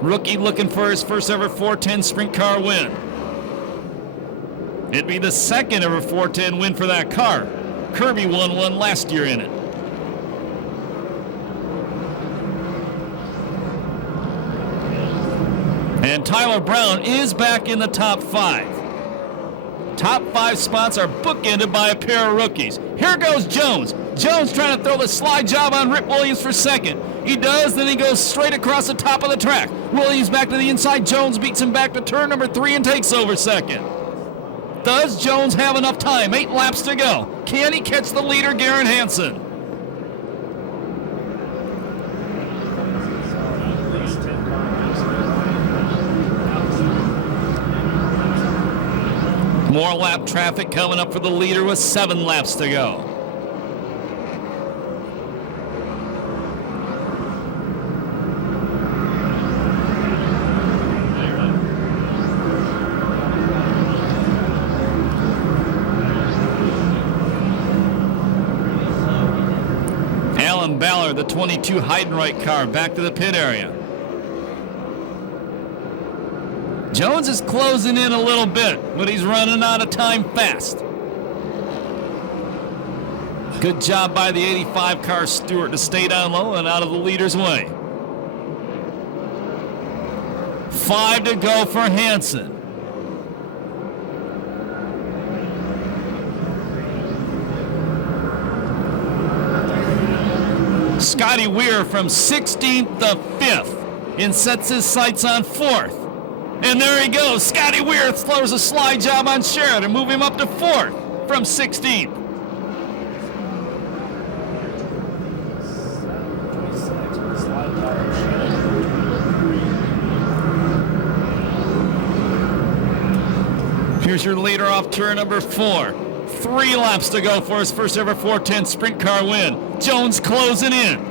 Rookie looking for his first ever 410 sprint car win. It'd be the second ever 410 win for that car. Kirby won one last year in it. And Tyler Brown is back in the top 5. Top 5 spots are bookended by a pair of rookies. Here goes Jones. Jones trying to throw the slide job on Rip Williams for second. He does, then he goes straight across the top of the track. Williams back to the inside. Jones beats him back to turn number 3 and takes over second. Does Jones have enough time? 8 laps to go. Can he catch the leader, Garrett Hansen? More lap traffic coming up for the leader with 7 laps to go. Alan Ballard, the 22 Heidenreich car, back to the pit area. Jones is closing in a little bit, but he's running out of time fast. Good job by the 85 car Stewart to stay down low and out of the leader's way. 5 to go for Hansen. Scotty Weir from 16th to 5th and sets his sights on 4th. And there he goes. Scotty Weir throws a slide job on Sheridan, move him up to 4th from 16th. Here's your leader off turn number 4. 3 laps to go for his first ever 410 sprint car win. Jones closing in.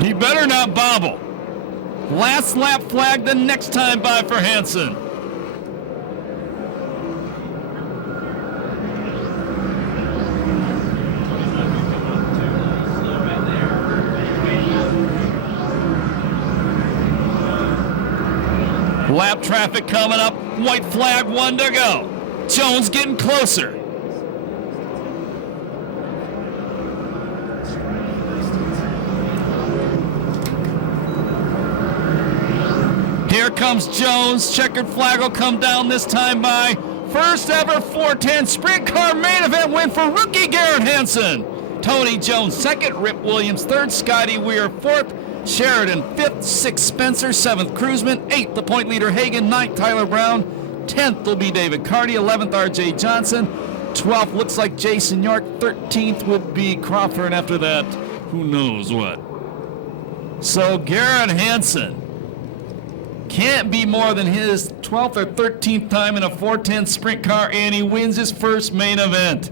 He better not bobble. Last lap flag the next time by for Hansen. Lap traffic coming up. White flag, 1 to go. Jones getting closer. Here comes Jones. Checkered flag will come down this time by first ever 410 sprint car main event win for rookie Garrett Hansen. Tony Jones second, Rip Williams third, Scotty Weir 4th, Sheridan 5th, 6th Spencer, 7th Cruzman, 8th the point leader Hagan, 9th Tyler Brown, 10th will be David Carty, 11th RJ Johnson, 12th looks like Jason York, 13th would be Crawford, and after that, who knows what. So Garrett Hansen can't be more than his 12th or 13th time in a 410 sprint car, and he wins his first main event.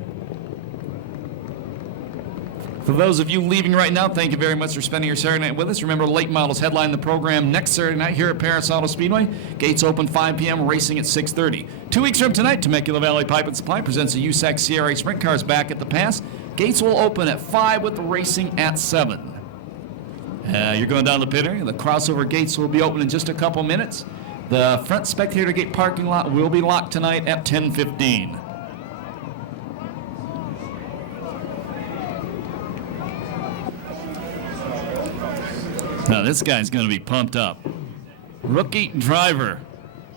For those of you leaving right now, thank you very much for spending your Saturday night with us. Remember, late models headline the program next Saturday night here at Perris Auto Speedway. Gates open 5 p.m., racing at 6:30. 2 weeks from tonight, Temecula Valley Pipe and Supply presents the USAC CRA Sprint Cars back at the pass. Gates will open at 5 with the racing at 7. You're going down the pit area. The crossover gates will be open in just a couple minutes. The front spectator gate parking lot will be locked tonight at 10:15. Now this guy's going to be pumped up. Rookie driver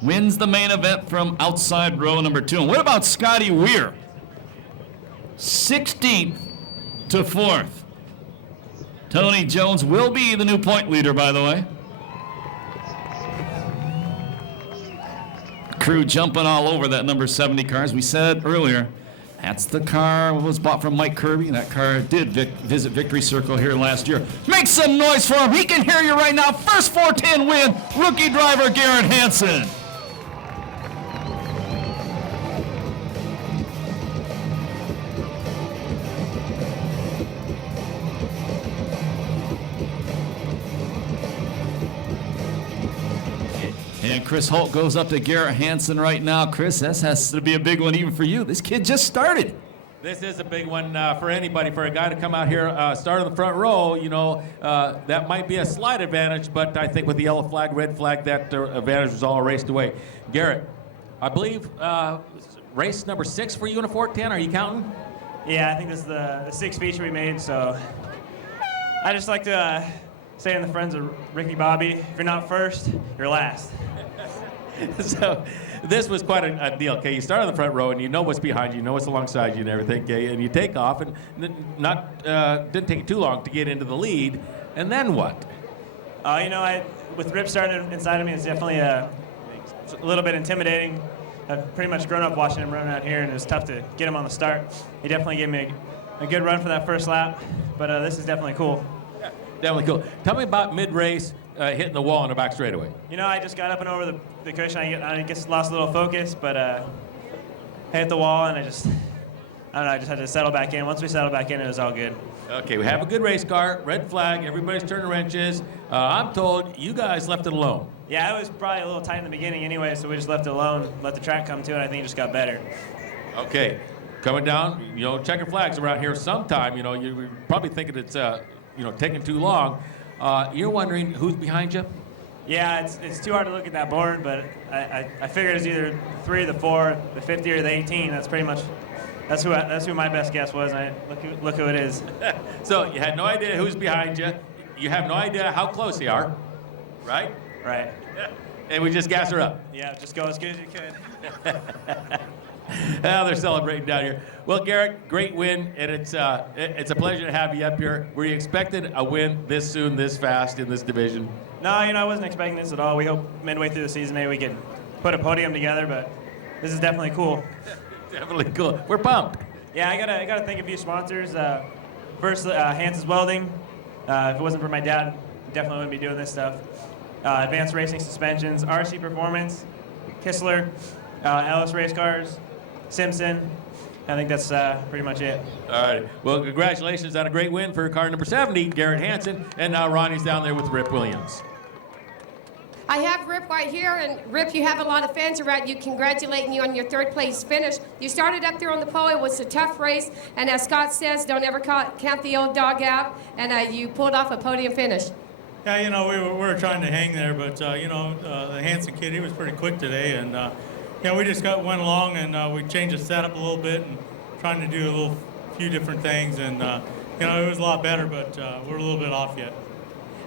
wins the main event from outside row number 2. And what about Scotty Weir? 16th to 4th. Tony Jones will be the new point leader, by the way. Crew jumping all over that number 70 car. As we said earlier, That's the car that was bought from Mike Kirby. That car did visit Victory Circle here last year. Make some noise for him. He can hear you right now. First 410 win, rookie driver Garrett Hansen. And Chris Holt goes up to Garrett Hansen right now. Chris, this has to be a big one even for you. This kid just started. This is a big one for anybody. For a guy to come out here, start on the front row, you know, that might be a slight advantage, but I think with the yellow flag, red flag, that advantage was all erased away. Garrett, I believe race number 6 for you in a 410. Are you counting? Yeah, I think this is the 6th feature we made, so I just like to say in the friends of Ricky Bobby, if you're not first, you're last. So this was quite a deal. Okay, you start on the front row and you know what's behind you, you know what's alongside you and everything. Okay, and you take off and didn't take you too long to get into the lead. And then what? You know, with Rip starting inside of me, it's definitely a little bit intimidating. I've pretty much grown up watching him run out here, and it was tough to get him on the start. He definitely gave me a good run for that first lap, but this is definitely cool. Yeah, definitely cool. Tell me about mid-race hitting the wall in the back straightaway. You know, I just got up and over the cushion. I guess lost a little focus, but I hit the wall, and I just had to settle back in. Once we settled back in, it was all good. Okay, we have a good race car, red flag, everybody's turning wrenches. I'm told you guys left it alone. Yeah, it was probably a little tight in the beginning anyway, so we just left it alone, let the track come to it, and I think it just got better. Okay, coming down, you know, checking flags around here sometime, you know, you're probably thinking it's, you know, taking too long. You're wondering who's behind you? Yeah, it's too hard to look at that board, but I figured it's either 3 or the 4, the 50 or the 18. That's pretty much, that's who my best guess was, and look who it is. So you had no idea who's behind you. You have no idea how close they are, right? Right. And we just gas her up. Yeah, just go as good as you could. Well, they're celebrating down here. Well, Garrett, great win, and it's a pleasure to have you up here. Were you expecting a win this soon, this fast in this division? No, you know, I wasn't expecting this at all. We hope midway through the season maybe we could put a podium together, but this is definitely cool. Definitely cool. We're pumped. Yeah, I gotta thank a few sponsors. First, Hans's Welding. If it wasn't for my dad, definitely wouldn't be doing this stuff. Advanced Racing Suspensions, RC Performance, Kistler, Ellis Race Cars, Simpson. I think that's pretty much it. All right. Well, congratulations on a great win for car number 70, Garrett Hansen. And now Ronnie's down there with Rip Williams. I have Rip right here, and Rip, you have a lot of fans around you congratulating you on your 3rd place finish. You started up there on the pole. It was a tough race, and as Scott says, don't ever count the old dog out, and you pulled off a podium finish. Yeah, you know, we were trying to hang there, but, you know, the Hansen kid, he was pretty quick today, and, yeah, we just went along, and we changed the setup a little bit, and trying to do few different things, and, you know, it was a lot better, but we're a little bit off yet.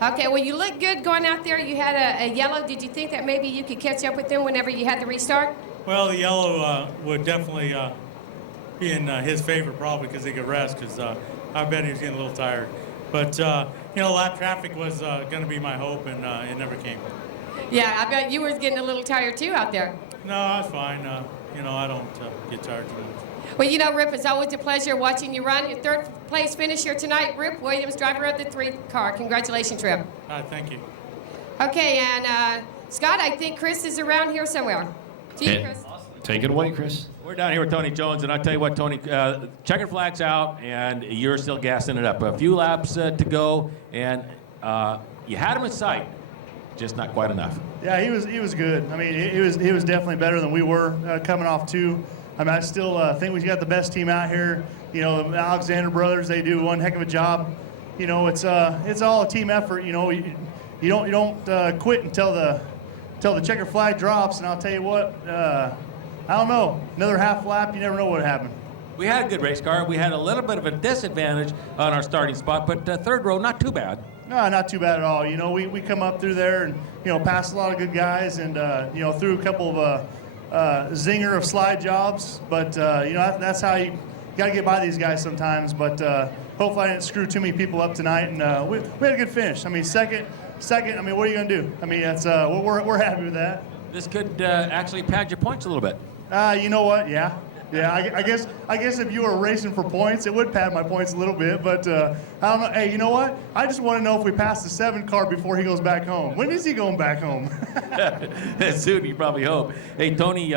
Okay, well, you looked good going out there. You had a yellow. Did you think that maybe you could catch up with them whenever you had the restart? Well, the yellow would definitely be in his favor probably because he could rest because I bet he was getting a little tired. But, you know, lap traffic was going to be my hope, and it never came. Yeah, I bet you were getting a little tired, too, out there. No, I was fine. You know, I don't get tired too much. Well, you know, Rip, it's always a pleasure watching you run. Your 3rd place finish here tonight, Rip Williams, driver of the 3 car. Congratulations, Rip. Thank you. Okay, and Scott, I think Chris is around here somewhere. To you, Chris. Take it away, Chris. We're down here with Tony Jones, and I tell you what, Tony, checkered flag's out, and you're still gassing it up. A few laps to go, and you had him in sight, just not quite enough. Yeah, he was good. I mean, he was definitely better than we were coming off 2. I mean, I still think we've got the best team out here. You know, the Alexander brothers, they do one heck of a job. You know, it's all a team effort. You know, you don't quit until the checker flag drops. And I'll tell you what, I don't know, another half lap, you never know what happened. We had a good race car. We had a little bit of a disadvantage on our starting spot, but 3rd row, not too bad. No, not too bad at all. You know, we come up through there and, you know, passed a lot of good guys and, you know, threw a couple of zinger of slide jobs, but you know, that's how you got to get by these guys sometimes. But hopefully I didn't screw too many people up tonight, and we had a good finish. I mean, second. I mean, what are you gonna do? I mean, that's we're happy with that. This could actually pad your points a little bit. You know what? Yeah, Yeah, I guess if you were racing for points, it would pad my points a little bit. But I don't know. Hey, you know what? I just want to know if we pass the 7 car before he goes back home. When is he going back home? Soon, you probably hope. Hey, Tony,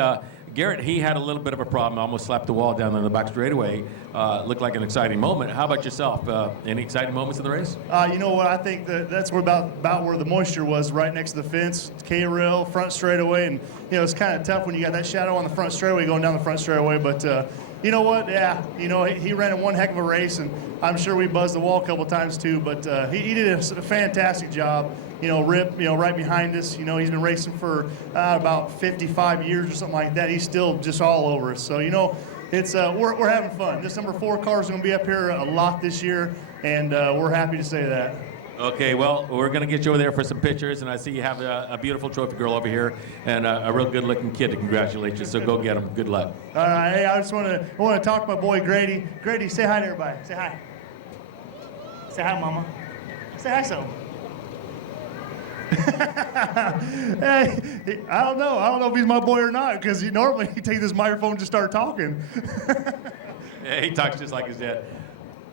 Garrett, he had a little bit of a problem. Almost slapped the wall down on the back straightaway. Looked like an exciting moment. How about yourself? Any exciting moments in the race? You know what? I think that's where about where the moisture was, right next to the fence, K-rail, front straightaway, and it's kind of tough when you got that shadow on the front straightaway going down the front straightaway. But you know what? Yeah, he ran one heck of a race, and I'm sure we buzzed the wall a couple times too. But he did a fantastic job. Rip, right behind us. He's been racing for about 55 years or something like that. He's still just all over us. So, it's we're having fun. This number 4 car is going to be up here a lot this year, and we're happy to say that. Okay, well, we're going to get you over there for some pictures, and I see you have a beautiful trophy girl over here and a real good-looking kid to congratulate you. So go get him. Good luck. All right. Hey, I just want to talk to my boy Grady. Grady, say hi to everybody. Say hi. Say hi, Mama. Say hi, so. Hey, I don't know if he's my boy or not, because normally he takes this microphone and just start talking. Yeah, he talks just like his dad.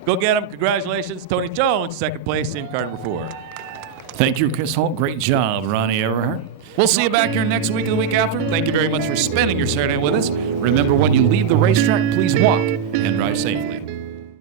Go get him. Congratulations, Tony Jones, 2nd place in car number 4. Thank you, Chris Holt. Great job, Ronnie Everhart. We'll see you back here next week and the week after. Thank you very much for spending your Saturday with us. Remember, when you leave the racetrack, please walk and drive safely.